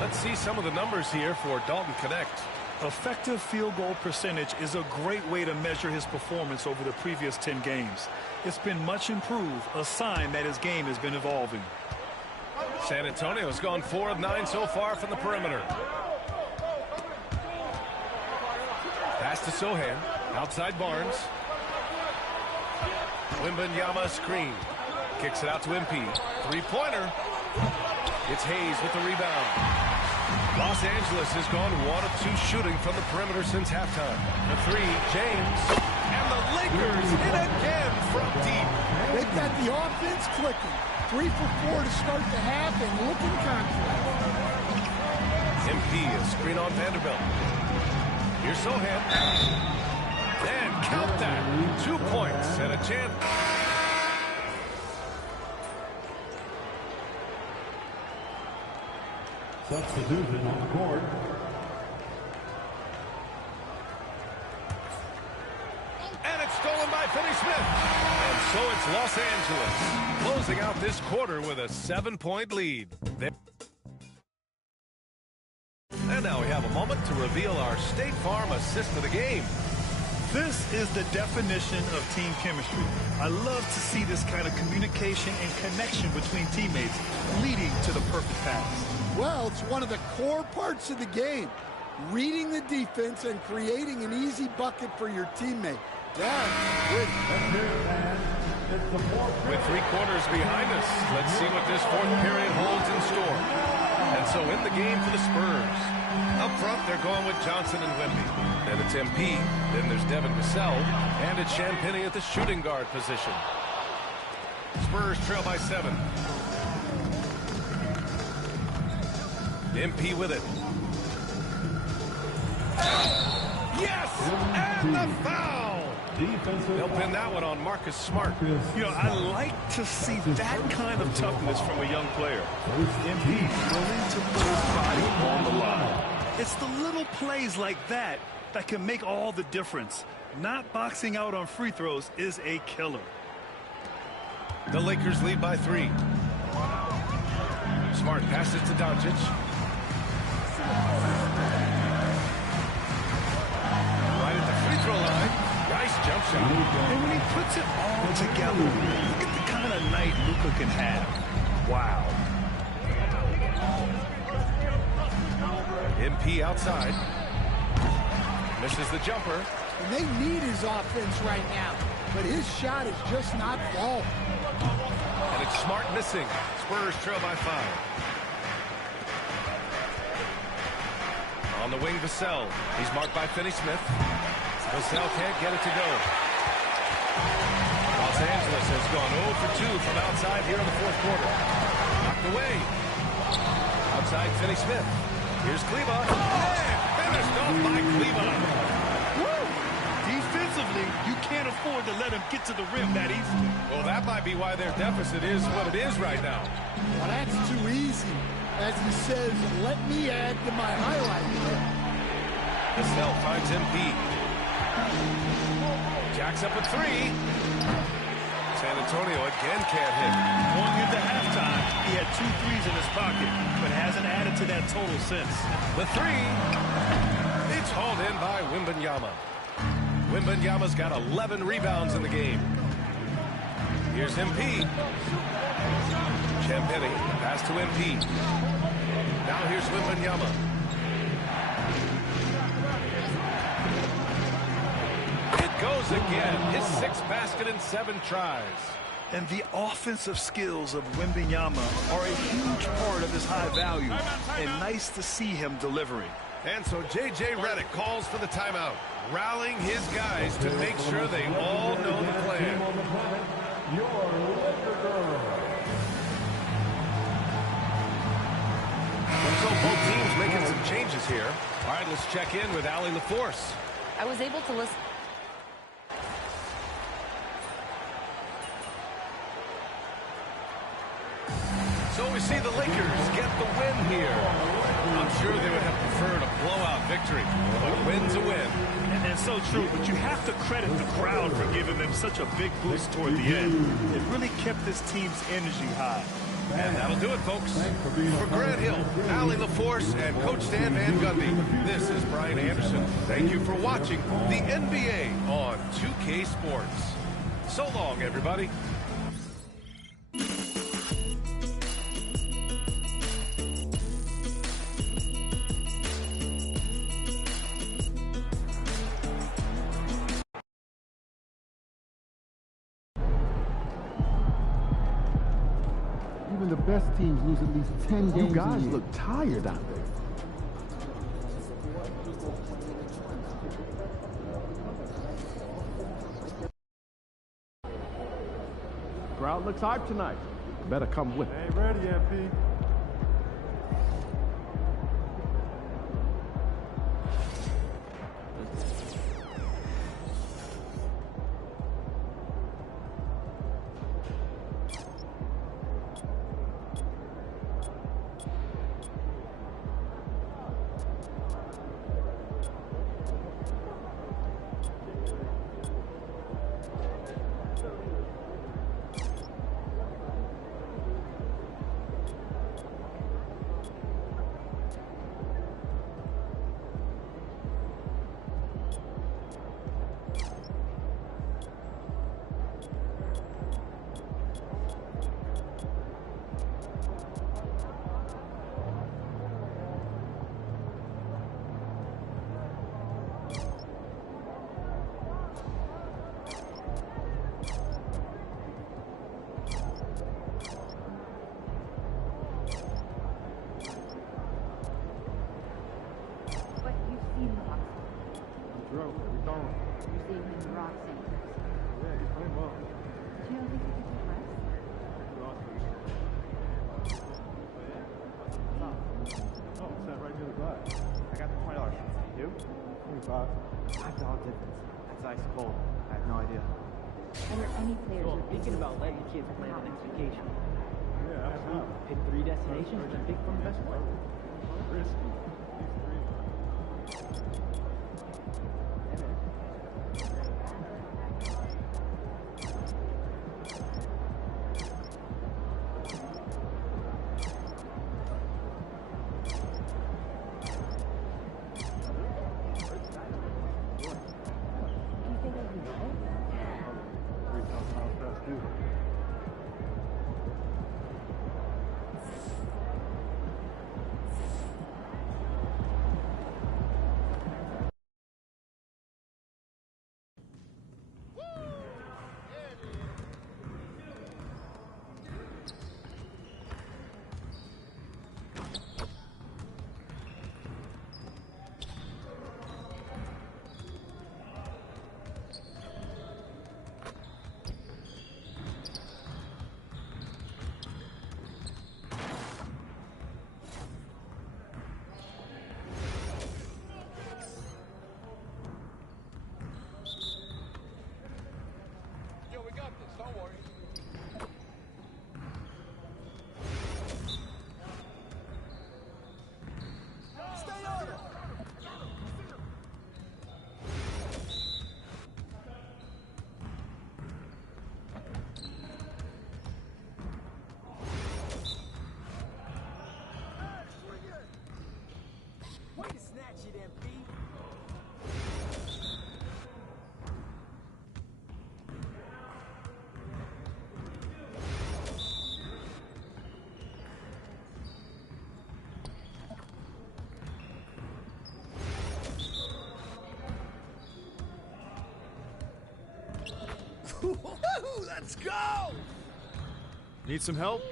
Let's see some of the numbers here for Dalton Connect. Effective field goal percentage is a great way to measure his performance over the previous 10 games. It's been much improved, a sign that his game has been evolving. San Antonio's gone 4 of 9 so far from the perimeter. Pass to Sohan. Outside Barnes. Wembanyama screen. Kicks it out to MP. 3-pointer. It's Hayes with the rebound. Los Angeles has gone 1 of 2 shooting from the perimeter since halftime. The 3, James. And the Lakers hit again from deep. They've got the offense clicking. 3 for 4 to start the half and looking confident. MP, a screen on Vanderbilt. Here's Sohan. And count that. 2 points and a chance. Substitution on the court. And it's stolen by Finney Smith. And so it's Los Angeles closing out this quarter with a 7-point lead. And now we have a moment to reveal our State Farm assist of the game. This is the definition of team chemistry. I love to see this kind of communication and connection between teammates leading to the perfect pass. Well, it's one of the core parts of the game. Reading the defense and creating an easy bucket for your teammate. That's great. With 3 quarters behind us, let's see what this 4th period holds in store. And so in the game for the Spurs. Up front, they're going with Johnson and Wemby. And it's It's MP. Then there's Devin Vassell. And it's Champagny at the shooting guard position. Spurs trail by 7. MP with it. Yes! And the foul! They'll pin that one on Marcus Smart. You know, I like to see that kind of toughness from a young player. MP willing to put his body on the line. It's the little plays like that that can make all the difference. Not boxing out on free throws is a killer. The Lakers lead by 3. Smart passes to Doncic. Right at the free throw line. Nice jump shot. And when he puts it all together, look at the kind of night Luka can have. Wow. MP outside. Misses the jumper. And they need his offense right now, but his shot is just not falling. And it's Smart missing. Spurs trail by 5. On the wing, Vassell. He's marked by Finney-Smith. Vassell can't get it to go. Los Angeles has gone 0 for 2 from outside here in the fourth quarter. Knocked away. Outside, Finney-Smith. Here's Kleba. And finished off by Kleba. Woo! Defensively, you can't afford to let him get to the rim that easily. Well, that might be why their deficit is what it is right now. Well, that's too easy. As he says, let me add to my highlight reel. Vassell finds MP. Jacks up a 3. San Antonio again can't hit. Going into halftime, he had 2 threes in his pocket, but hasn't added to that total since. The 3. It's hauled in by Wembanyama. Wembanyama's got 11 rebounds in the game. Here's MP. Champagny, pass to MP. Now here's Wembanyama. It goes again. His 6th basket in 7 tries. And the offensive skills of Wembanyama are a huge part of his high value. And nice to see him delivering. And so J.J. Redick calls for the timeout, rallying his guys to make sure they all know the plan. So both teams making some changes here. All right, let's check in with Allie LaForce. I was able to listen. So we see the Lakers get the win here. I'm sure they would have preferred a blowout victory, but win's a win. And so true, but you have to credit the crowd for giving them such a big boost toward the end. It really kept this team's energy high. And that'll do it, folks. For Grant Hill, Allie LaForce, and Coach Dan Van Gundy, this is Brian Anderson. Thank you for watching the NBA on 2K Sports. So long, everybody. Even the best teams lose at least 10 games. You guys look tired out there. Crowd looks hyped tonight. Better come with it. Ain't ready, MP. throw. Every time. You're seeing him in rock centers. Yeah, he's playing well. But you don't think he could do less? Oh, it's that right near the glass. I got the $20. You? 25. $5 difference. That's ice cold. I have no idea. Are there any players Well, with thinking about letting any kids plan the next vacation. Yeah, absolutely. Pick 3 destinations and pick from the best one. Risky. Let's go! Need some help?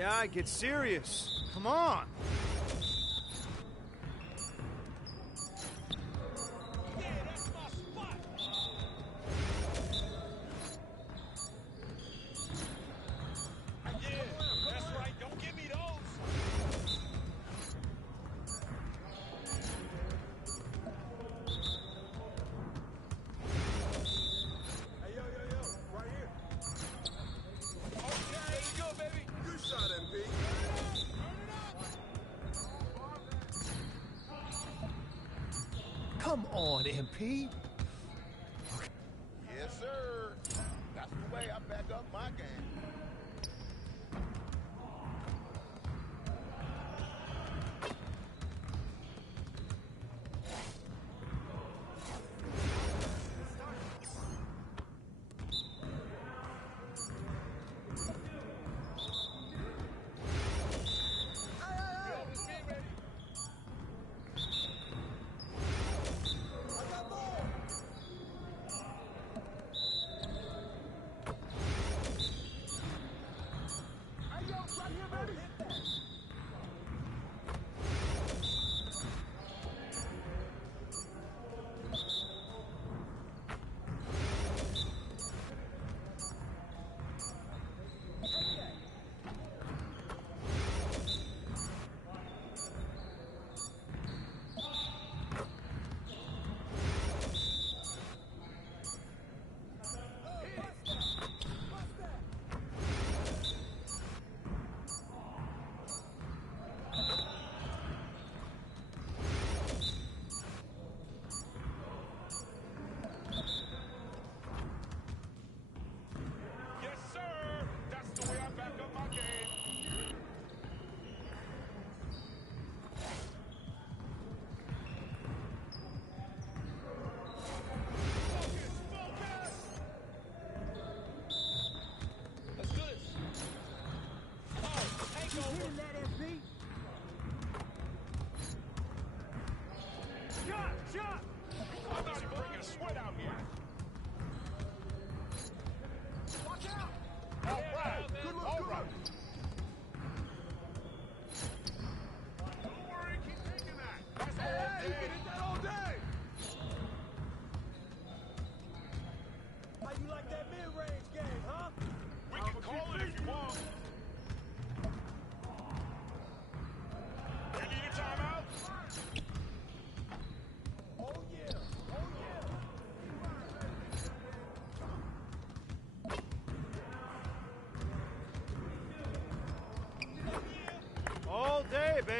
AI, get serious. Come on. Come on, MP. Yes, sir. That's the way I back up my game.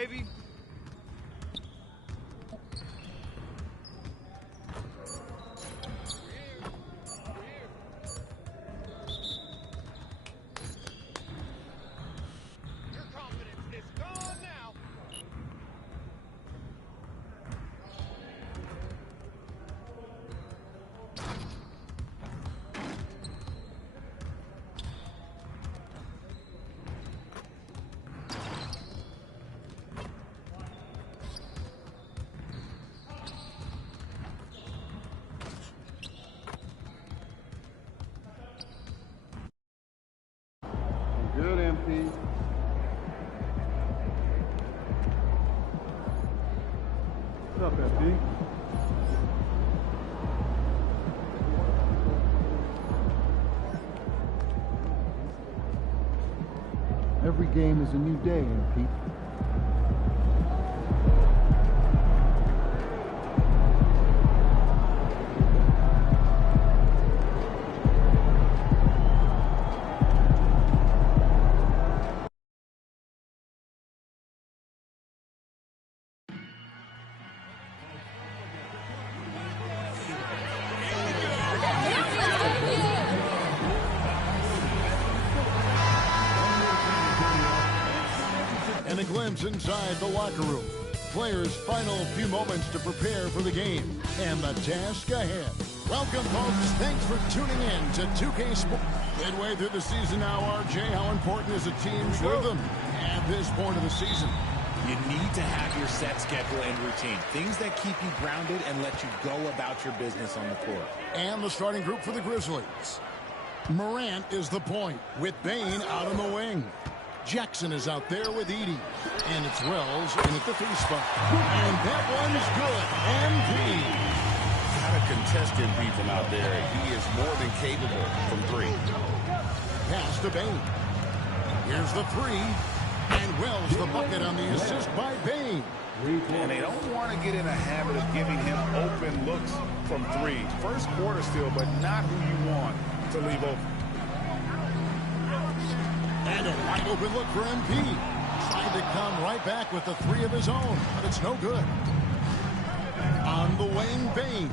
baby. Good, MP. What's up, MP? Every game is a new day, MP. And a glimpse inside the locker room. Players' final few moments to prepare for the game and the task ahead. Welcome, folks. Thanks for tuning in to 2K Sports. Midway through the season now, RJ, how important is a team's rhythm at this point of the season? You need to have your set schedule and routine. Things that keep you grounded and let you go about your business on the court. And the starting group for the Grizzlies. Morant is the point with Bain out on the wing. Jackson is out there with Edie. And it's Wells in at the 3 spot. And that one's good. MP. Got to contest MP from out there. He is more than capable from 3. Pass to Bain. Here's the 3. And Wells the bucket on the assist by Bain. And they don't want to get in a habit of giving him open looks from 3. First quarter still, but not who you want to leave open. And a wide open look for MP. Tried to come right back with the 3 of his own, but it's no good. On the wing, Bain.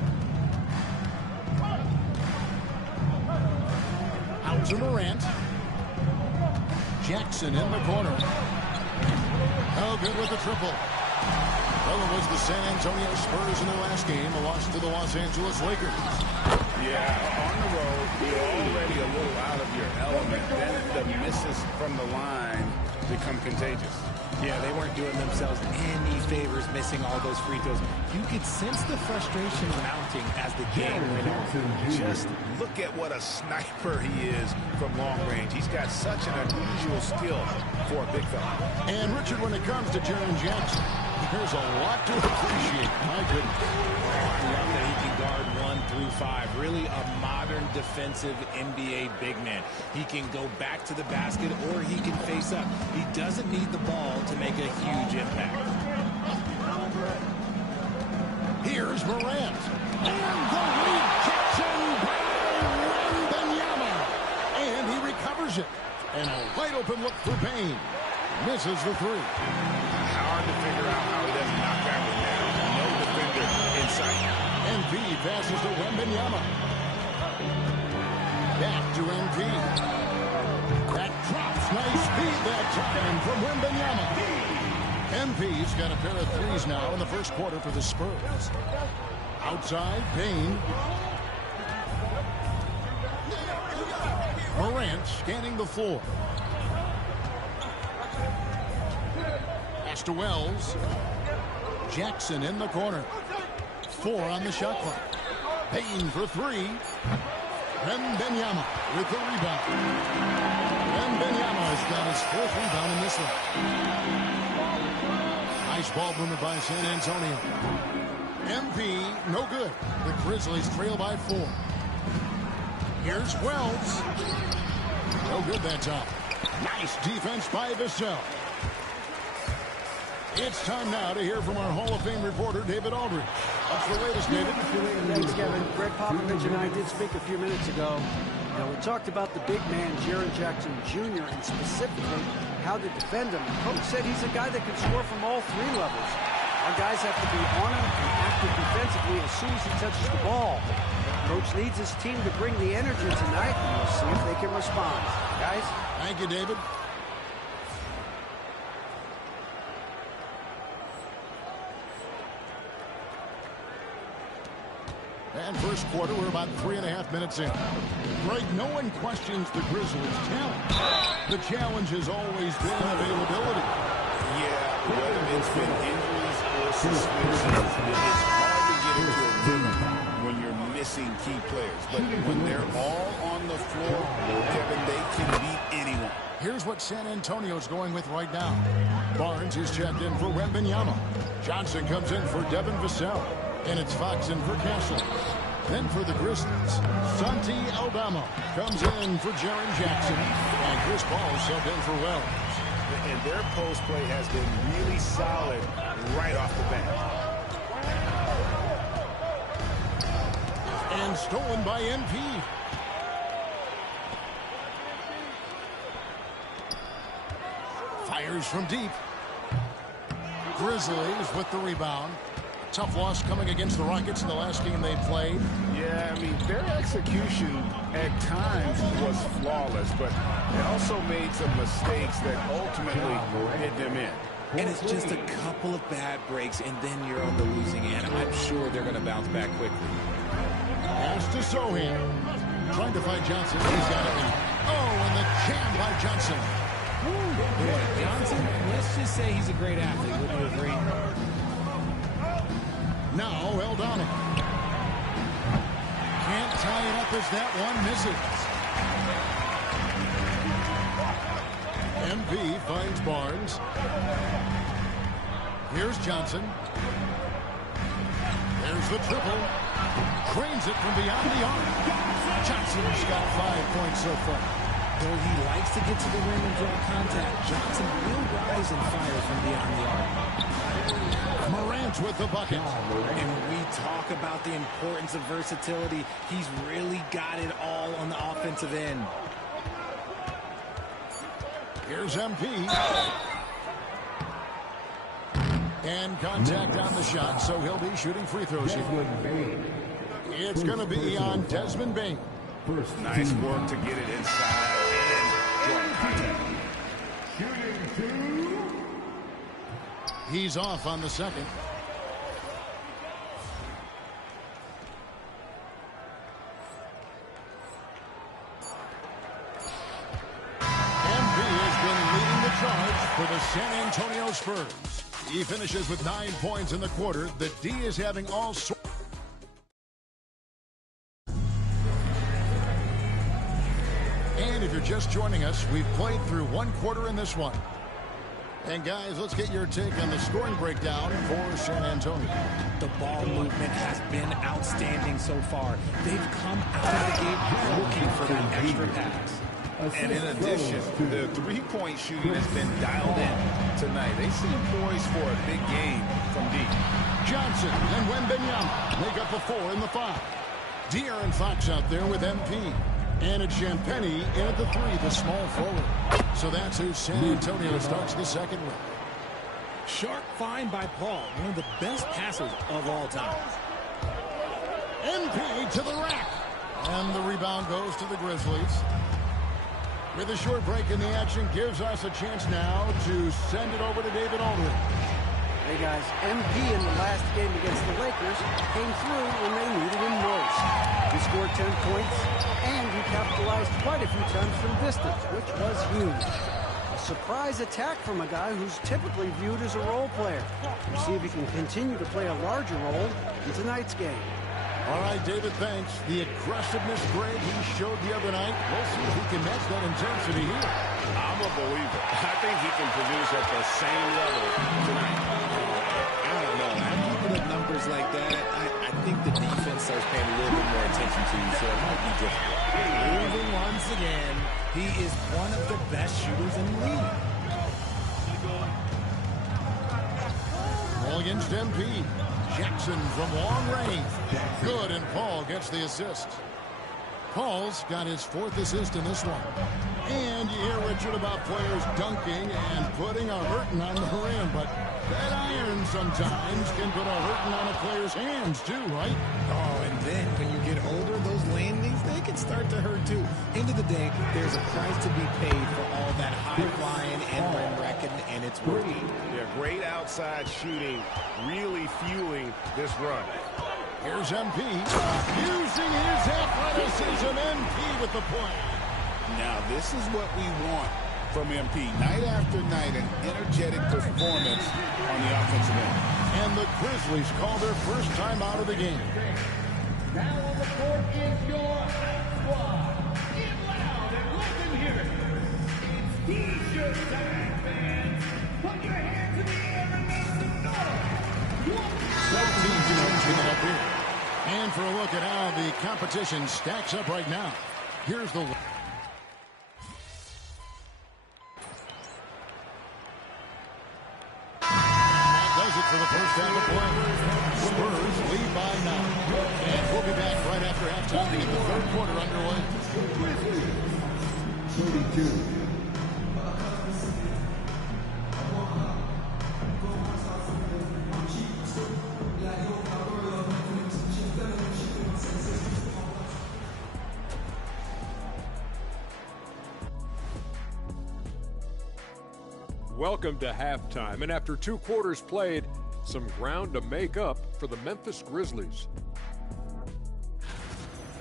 Out to Morant. Jackson in the corner. Oh, good with the triple. Well, it was the San Antonio Spurs in their last game, a loss to the Los Angeles Lakers. Yeah, on the road, you're already a little out of your element. Then the misses from the line become contagious. Yeah, they weren't doing themselves any favors missing all those free throws. You could sense the frustration mounting as the game went on. Just look at what a sniper he is from long range. He's got such an unusual skill for a big fella. And Richard, when it comes to Jaren Jackson, there's a lot to appreciate. My goodness. I love that he can guard 1 through 5. Really a modern defensive NBA big man. He can go back to the basket or he can face up. He doesn't need the ball to make a huge impact. Here's Morant. And the rejection by Wembanyama. And he recovers it. And a wide open look for Bain. Misses the 3. Hard to figure out how he doesn't knock that one down. No defender in sight. MP passes to Wembanyama. Back to MP. That drops. Nice feed that time from Wembanyama. MP's got a pair of 3s now in the first quarter for the Spurs. Outside, Bain. Morant scanning the floor. Pass to Wells. Jackson in the corner. 4 on the shot clock. Bain for 3. Wembanyama with the rebound. Wembanyama has got his 4th rebound in this one. Nice ball movement by San Antonio. MP, no good. The Grizzlies trail by 4. Here's Wells. No good that time. Nice defense by Vassell. It's time now to hear from our Hall of Fame reporter, David Aldridge. What's the latest, David? Thanks, Kevin. Greg Popovich and I did speak a few minutes ago. Now, we talked about the big man, Jaren Jackson Jr., and specifically how to defend him. The coach said he's a guy that can score from all three levels. Our guys have to be on him and active defensively as soon as he touches the ball. Coach needs his team to bring the energy tonight, and we'll see if they can respond. Guys? Thank you, David. And first quarter, we're about 3.5 minutes in. Greg, no one questions the Grizzlies' talent. The challenge has always been availability. Yeah, whether it's been injuries or suspensions, it's hard to get into a rhythm when you're missing key players. But when they're all on the floor, Kevin, they can beat anyone. Here's what San Antonio's going with right now. Barnes is checked in for Wembanyama. Johnson comes in for Devin Vassell. And it's Fox in for Castle. Then for the Grizzlies, Santi Aldama comes in for Jaren Jackson. And Chris Paul subbed in for Wells. And their post play has been really solid right off the bat. And stolen by NP. Fires from deep. Grizzlies with the rebound. Tough loss coming against the Rockets in the last game they played. Yeah, I mean, their execution at times was flawless, but they also made some mistakes that ultimately hit them in. And it's just a couple of bad breaks, and then you're on the losing end. I'm sure they're going to bounce back quickly. Pass to Sohan. Trying to find Johnson. He's got it. Oh, and the jam by Johnson. Boy, Johnson, let's just say he's a great athlete. Wouldn't you agree? Now Aldama. Can't tie it up as that one misses. MP finds Barnes. Here's Johnson. There's the triple. Cranes it from beyond the arc. Johnson's got 5 points so far. Though he likes to get to the rim and draw contact, Johnson will rise and fire from beyond the arc. Morant with the bucket. And when we talk about the importance of versatility, he's really got it all on the offensive end. Here's MP. And contact on the shot, so he'll be shooting free throws here. It's going to be on Desmond Bane. Nice work to get it inside and draw contact. He's off on the second. MP has been leading the charge for the San Antonio Spurs. He finishes with 9 points in the quarter. The D is having all sorts. And if you're just joining us, we've played through one quarter in this one. And guys, let's get your take on the scoring breakdown for San Antonio. The ball movement has been outstanding so far. They've come out of the gate looking for that extra pass. And in addition, the three-point shooting has been dialed in tonight. They seem poised for a big game from deep. Johnson and Wembanyama make up the 4 and the 5. De'Aaron Fox out there with MP. And it's Champagnie in at the 3, the small forward. So that's who San Antonio starts the second with. Sharp find by Paul, one of the best passers of all time. MP to the rack. And the rebound goes to the Grizzlies. With a short break in the action, gives us a chance now to send it over to David Aldridge. Hey guys, MP in the last game against the Lakers came through when they needed him most. He scored 10 points, and he capitalized quite a few times from distance, which was huge. A surprise attack from a guy who's typically viewed as a role player. We'll see if he can continue to play a larger role in tonight's game. All right, David, thanks. The aggressiveness, Greg, he showed the other night. We'll see if he can match that intensity here. I'm a believer. I think he can produce at the same level tonight. I don't know. After you put up numbers like that, I think the defense starts paying a little bit more attention to you, so it might be difficult. Moving once again, he is one of the best shooters in the league. Ball against MP. Jackson from long range. Good, and Paul gets the assist. Paul's got his 4th assist in this one. And you hear, Richard, about players dunking and putting a hurting on the rim, but that iron sometimes can put a hurting on a player's hands too, right? Oh, and then when you get older, those landings, they can start to hurt too. End of the day, there's a price to be paid for all that high flying and rim wrecking, and it's worth it. Yeah, great outside shooting, really fueling this run. Here's MP using his athleticism. MP with the point. Now, this is what we want from MP. Night after night, an energetic performance on the offensive end. And the Grizzlies call their first time out of the game. Now on the court is your squad. Get loud and let them hear it. It's T-shirt time, fans. Put your hands in the air and make some noise. 14 teams coming up here. And for a look at how the competition stacks up right now, here's the... For the first half of play. Spurs lead by 9. And we'll be back right after halftime to get the third quarter underway. 32. Welcome to halftime, and after 2 quarters played, some ground to make up for the Memphis Grizzlies.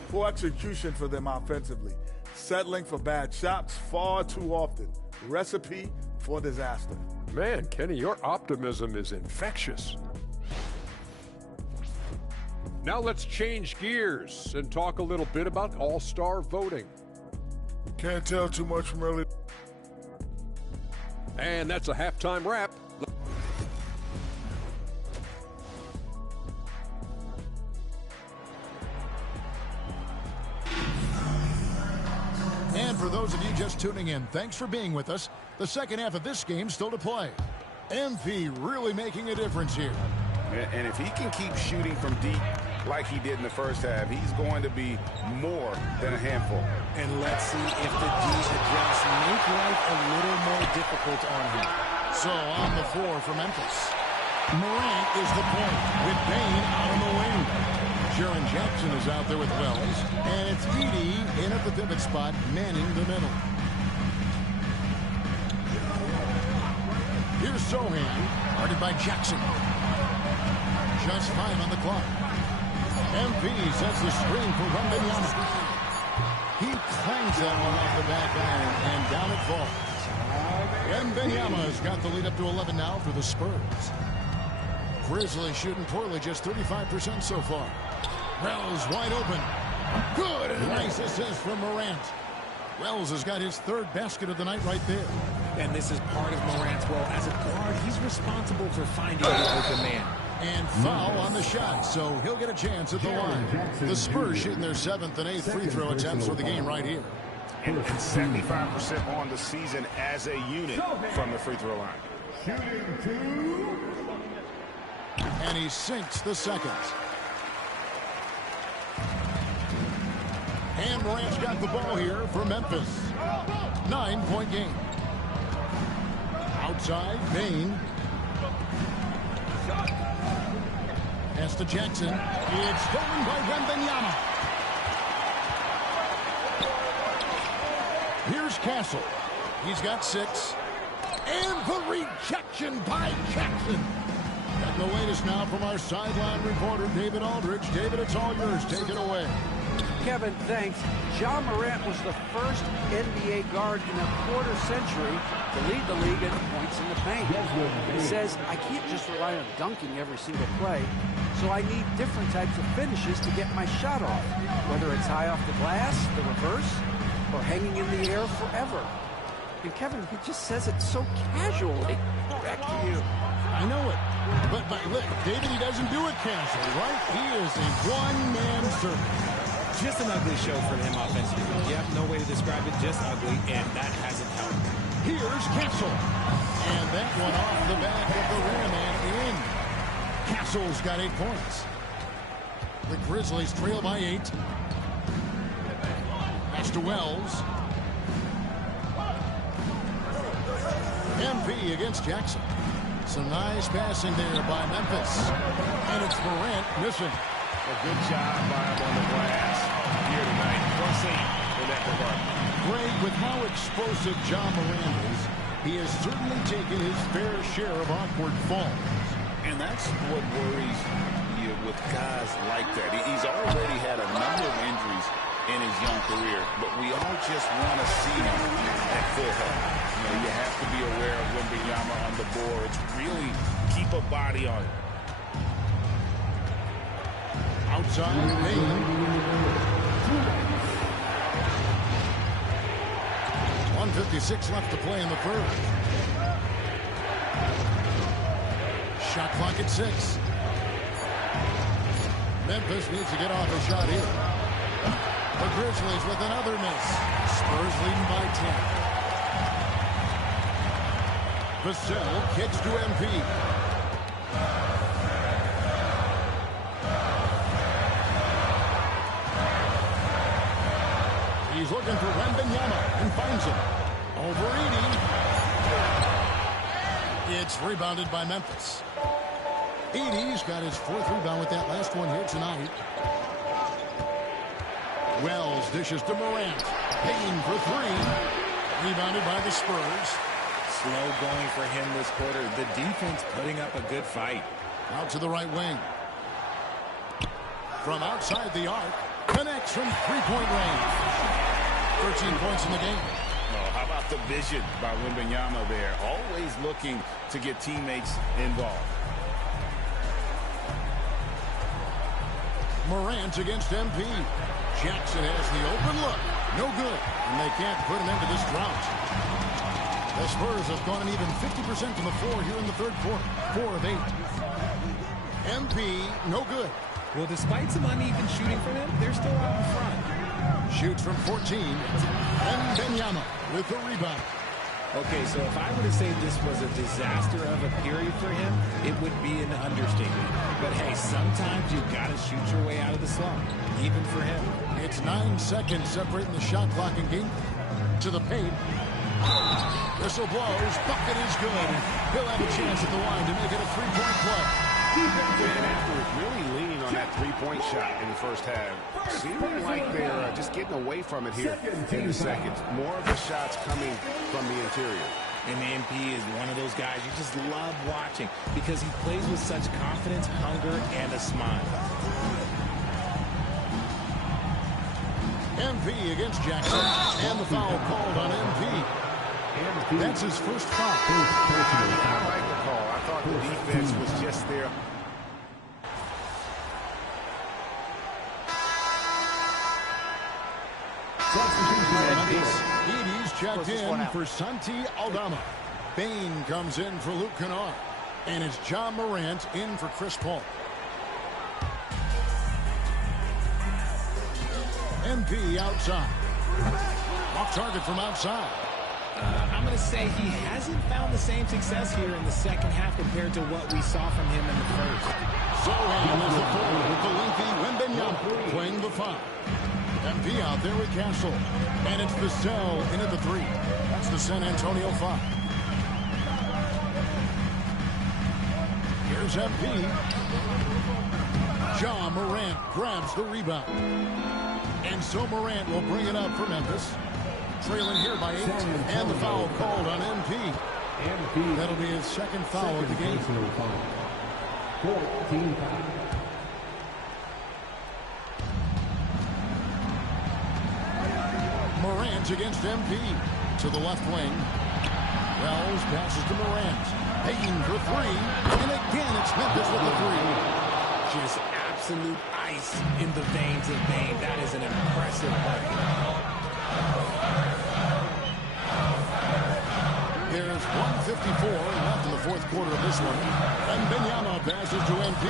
Poor execution for them offensively. Settling for bad shots far too often. Recipe for disaster. Man, Kenny, your optimism is infectious. Now let's change gears and talk a little bit about all-star voting. Can't tell too much from early. And that's a halftime wrap. And for those of you just tuning in, thanks for being with us. The second half of this game still to play. MP really making a difference here. And if he can keep shooting from deep like he did in the first half, he's going to be more than a handful. And let's see if the D adjusts, make life a little more difficult on him. So on the floor for Memphis, Morant is the point with Bane out on the wing. Jaren Jackson is out there with Wells, and it's Edey in at the pivot spot, manning the middle. Here's Sohan, guarded by Jackson. Just 5 on the clock. MP sets the screen for Wembanyama. He clangs that one off the back iron, and down it falls. Wembanyama's got the lead up to 11 now for the Spurs. Grizzlies shooting poorly, just 35% so far. Wells wide open. Good, and a nice assist from Morant. Wells has got his 3rd basket of the night right there. And this is part of Morant's role. As a guard, he's responsible for finding the open man. And foul on the shot, so he'll get a chance at the line. The Spurs shooting their 7th and 8th free throw attempts for the game right here. And 75% on the season as a unit from the free throw line. And he sinks the second. And Morant's got the ball here for Memphis. 9-point game. Outside, Bane. Pass to Jackson. It's stolen by Wembanyama. Here's Castle. He's got 6. And the rejection by Jackson. And the latest now from our sideline reporter, David Aldridge. David, it's all yours. Take it away. Kevin, thanks. Ja Morant was the first NBA guard in a quarter century to lead the league in points in the paint. He says, I can't just rely on dunking every single play, so I need different types of finishes to get my shot off, whether it's high off the glass, the reverse, or hanging in the air forever. And Kevin, he just says it so casually. Back to you. I know it. But look, David, he doesn't do it casually, right? He is a one-man service. Just an ugly show for him offensively. Yep, no way to describe it, just ugly, and that hasn't helped. Here's Castle. And that one off the back of the rim and in. Castle's got 8 points. The Grizzlies trail by 8. Pass to Wells. MP against Jackson. Some nice passing there by Memphis. And it's Morant missing. A good job by him on the glass here tonight. +8 in that regard. Greg, with how explosive John Morant is, he has certainly taken his fair share of awkward falls. And that's what worries you with guys like that. He's already had a number of injuries in his young career, but we all just want to see him at full health. You have to be aware of Wembanyama on the boards. Really keep a body on it. Outside, Payne. 1:56 left to play in the third. Shot clock at 6. Memphis needs to get off a shot here. The Grizzlies with another miss. Spurs leading by 10. Vassell kicks to MP. He's looking for Wembanyama and finds him. Over Edey. It's rebounded by Memphis. Edey's got his 4th rebound with that last one here tonight. Wells dishes to Morant. Payne for 3. Rebounded by the Spurs. Slow going for him this quarter. The defense putting up a good fight. Out to the right wing. From outside the arc. Connects from three-point range. 13 points in the game. Oh, how about the vision by Wembanyama there? Always looking to get teammates involved. Morant against MP. Jackson has the open look. No good. And they can't put him into this drought. The Spurs have gone an even 50% from the floor here in the third quarter. 4 of 8. MP, no good. Well, despite some uneven shooting from him, they're still out in front. Shoots from 14. And Wembanyama with the rebound. Okay, so if I were to say this was a disaster of a period for him, it would be an understatement. But hey, sometimes you've got to shoot your way out of the slump, even for him. It's 9 seconds separating the shot clock and game. To the paint. Whistle blows. Bucket is good. He'll have a chance at the line to make it a 3-point play. And after really leaning on that 3-point shot in the first half, seeming like they're just getting away from it here in the second. More of the shots coming from the interior. And MP is one of those guys you just love watching because he plays with such confidence, hunger, and a smile. MP against Jackson. And the foul called on MP. That's his first foul. I like the call. I thought the defense was just there. Edey's checked in for Santi Aldama. Bain comes in for Luke Kennard. And it's John Morant in for Chris Paul. MP outside. Off target from outside. I'm going to say he hasn't found the same success here in the second half compared to what we saw from him in the first. Sohan is the forward with the lengthy Wembanyama playing the 5. MP out there with Castle. And it's Vassell in at the 3. That's the San Antonio 5. Here's MP. John Morant grabs the rebound. And so Morant will bring it up for Memphis. Trailing here by 8. And the foul called on MP. That'll be his second foul of the game. 14 foul. Morant against MP. To the left wing. Wells passes to Morant. Payne for 3. And again, it's Memphis with the 3. Just absolute ice in the veins of Bain. That is an impressive play. There's 1:54 left in the fourth quarter of this one. And Wembanyama passes to MP.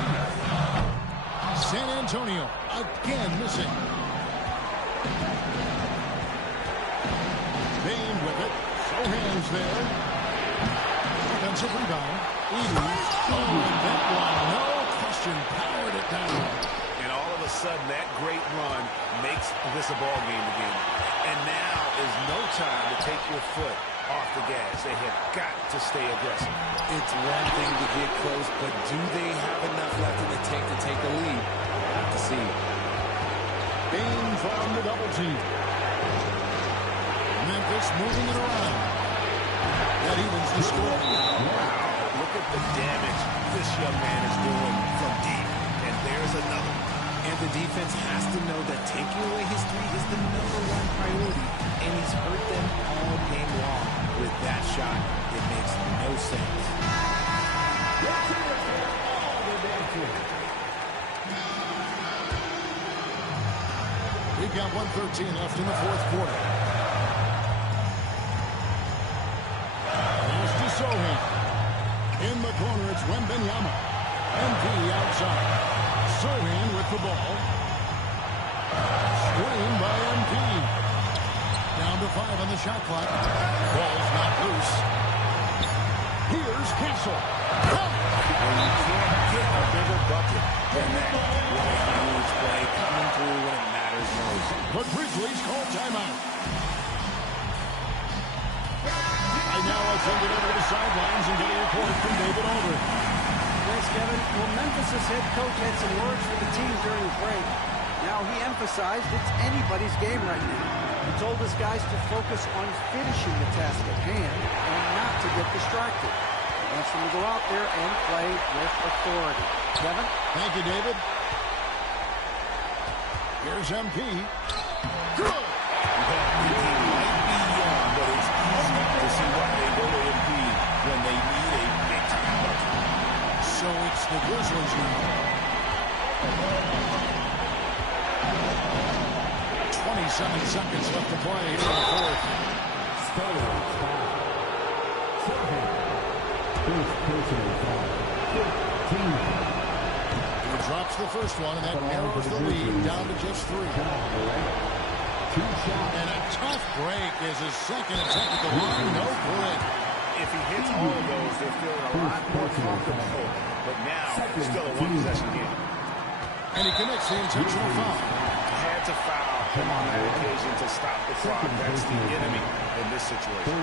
San Antonio again missing. Bain with it. Sohan's there. Offensive rebound. Edey. Oh, that one. No question. Powered it down. And all of a a sudden, that great run makes this a ball game again. And now is no time to take your foot off the gas. They have got to stay aggressive. It's one thing to get close, but do they have enough left in the tank to take the lead? We'll have to see. Bain from the double team. Memphis moving it around. That evens the score. Wow, look at the damage this young man is doing from deep. And there's another. And the defense has to know that taking away his three is the #1 priority, and he's hurt them all game long. With that shot, it makes no sense. We've got 1:13 left in the fourth quarter. Pass to Sohan. In the corner, it's Wembanyama. MP outside. Sohan with the ball. Screen by MP. Down to 5 on the shot clock. Ball's not loose. Here's Castle. And you can't get a bigger bucket than that. What a huge play coming through when it matters most. The Grizzlies call timeout. Right now, I'll send it over to the sidelines and get a report from David Aldridge. Thanks, Kevin. Well, Memphis' head coach had some words for the team during the break. Now, he emphasized it's anybody's game right now. He told his guys to focus on finishing the task at hand and not to get distracted. He wants them to go out there and play with authority. Kevin? Thank you, David. Here's MP. Good! He might be young, but it's easy to see why they go to MP when they need a big-time bucket. So it's the Grizzlies now. 27 seconds left to play here in the fourth. He drops the first one, and that narrows the lead down to just 3. And a tough break is his second attempt at the line. No good. If he hits all of those, they're feeling a lot more comfortable. But now, it's still a one-possession game. And he commits the intentional foul. Had to foul him on that occasion to stop the clock. That's the enemy in this situation.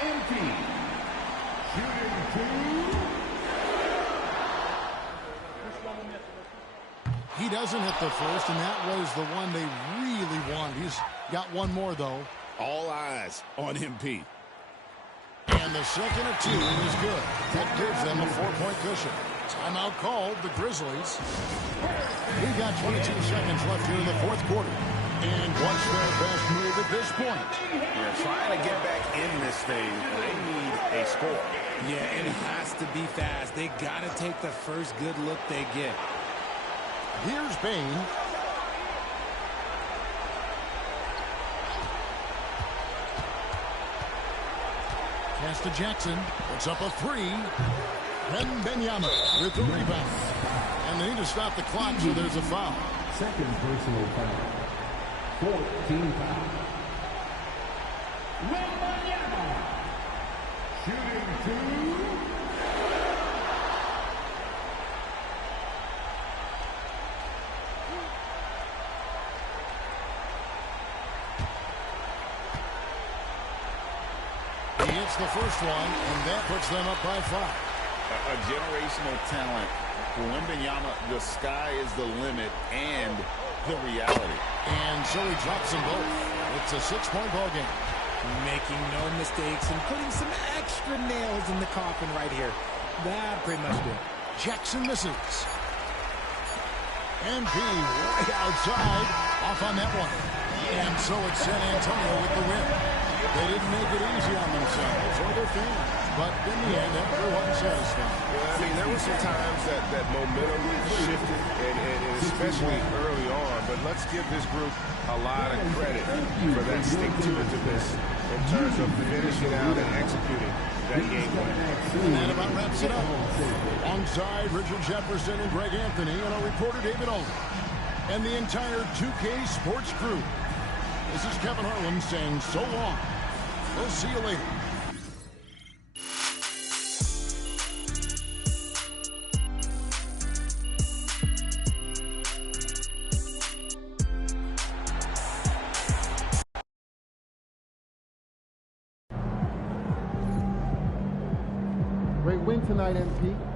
Empty. Shooting 2. He doesn't hit the first, and that was the one they really wanted. He's got one more, though. All eyes on MP. And the second of 2 is good. That gives them a 4-point cushion. Timeout called, the Grizzlies. We've got 22 seconds left here in the fourth quarter. And what's their best move at this point? They're trying to get back in this thing. They need a score. Yeah, it has to be fast. They got to take the first good look they get. Here's Bain. Pass to Jackson. Puts up a 3. Wembanyama with the rebound. And they need to stop the clock, so there's a foul. Second personal foul. 14 foul. Wembanyama. Shooting 2. He hits the first one, and that puts them up by 5. A generational talent. For Wembanyama, the sky is the limit and the reality. And so he drops them both. It's a 6-point ball game. Making no mistakes and putting some extra nails in the coffin right here. That pretty much did. Jackson misses. MP way outside. Off on that one. And so it's San Antonio with the win. They didn't make it easy on themselves or their fans. But in the end, everyone satisfied. Well, I mean, there were some times that momentum shifted, and especially early on. But let's give this group a lot of credit for that stick-to-itiveness in terms of finishing out and executing that game plan. And that about wraps it up. Alongside Richard Jefferson and Greg Anthony and our reporter David Aldridge and the entire 2K Sports crew. This is Kevin Harlan saying so long. We'll see you later. tonight, MP.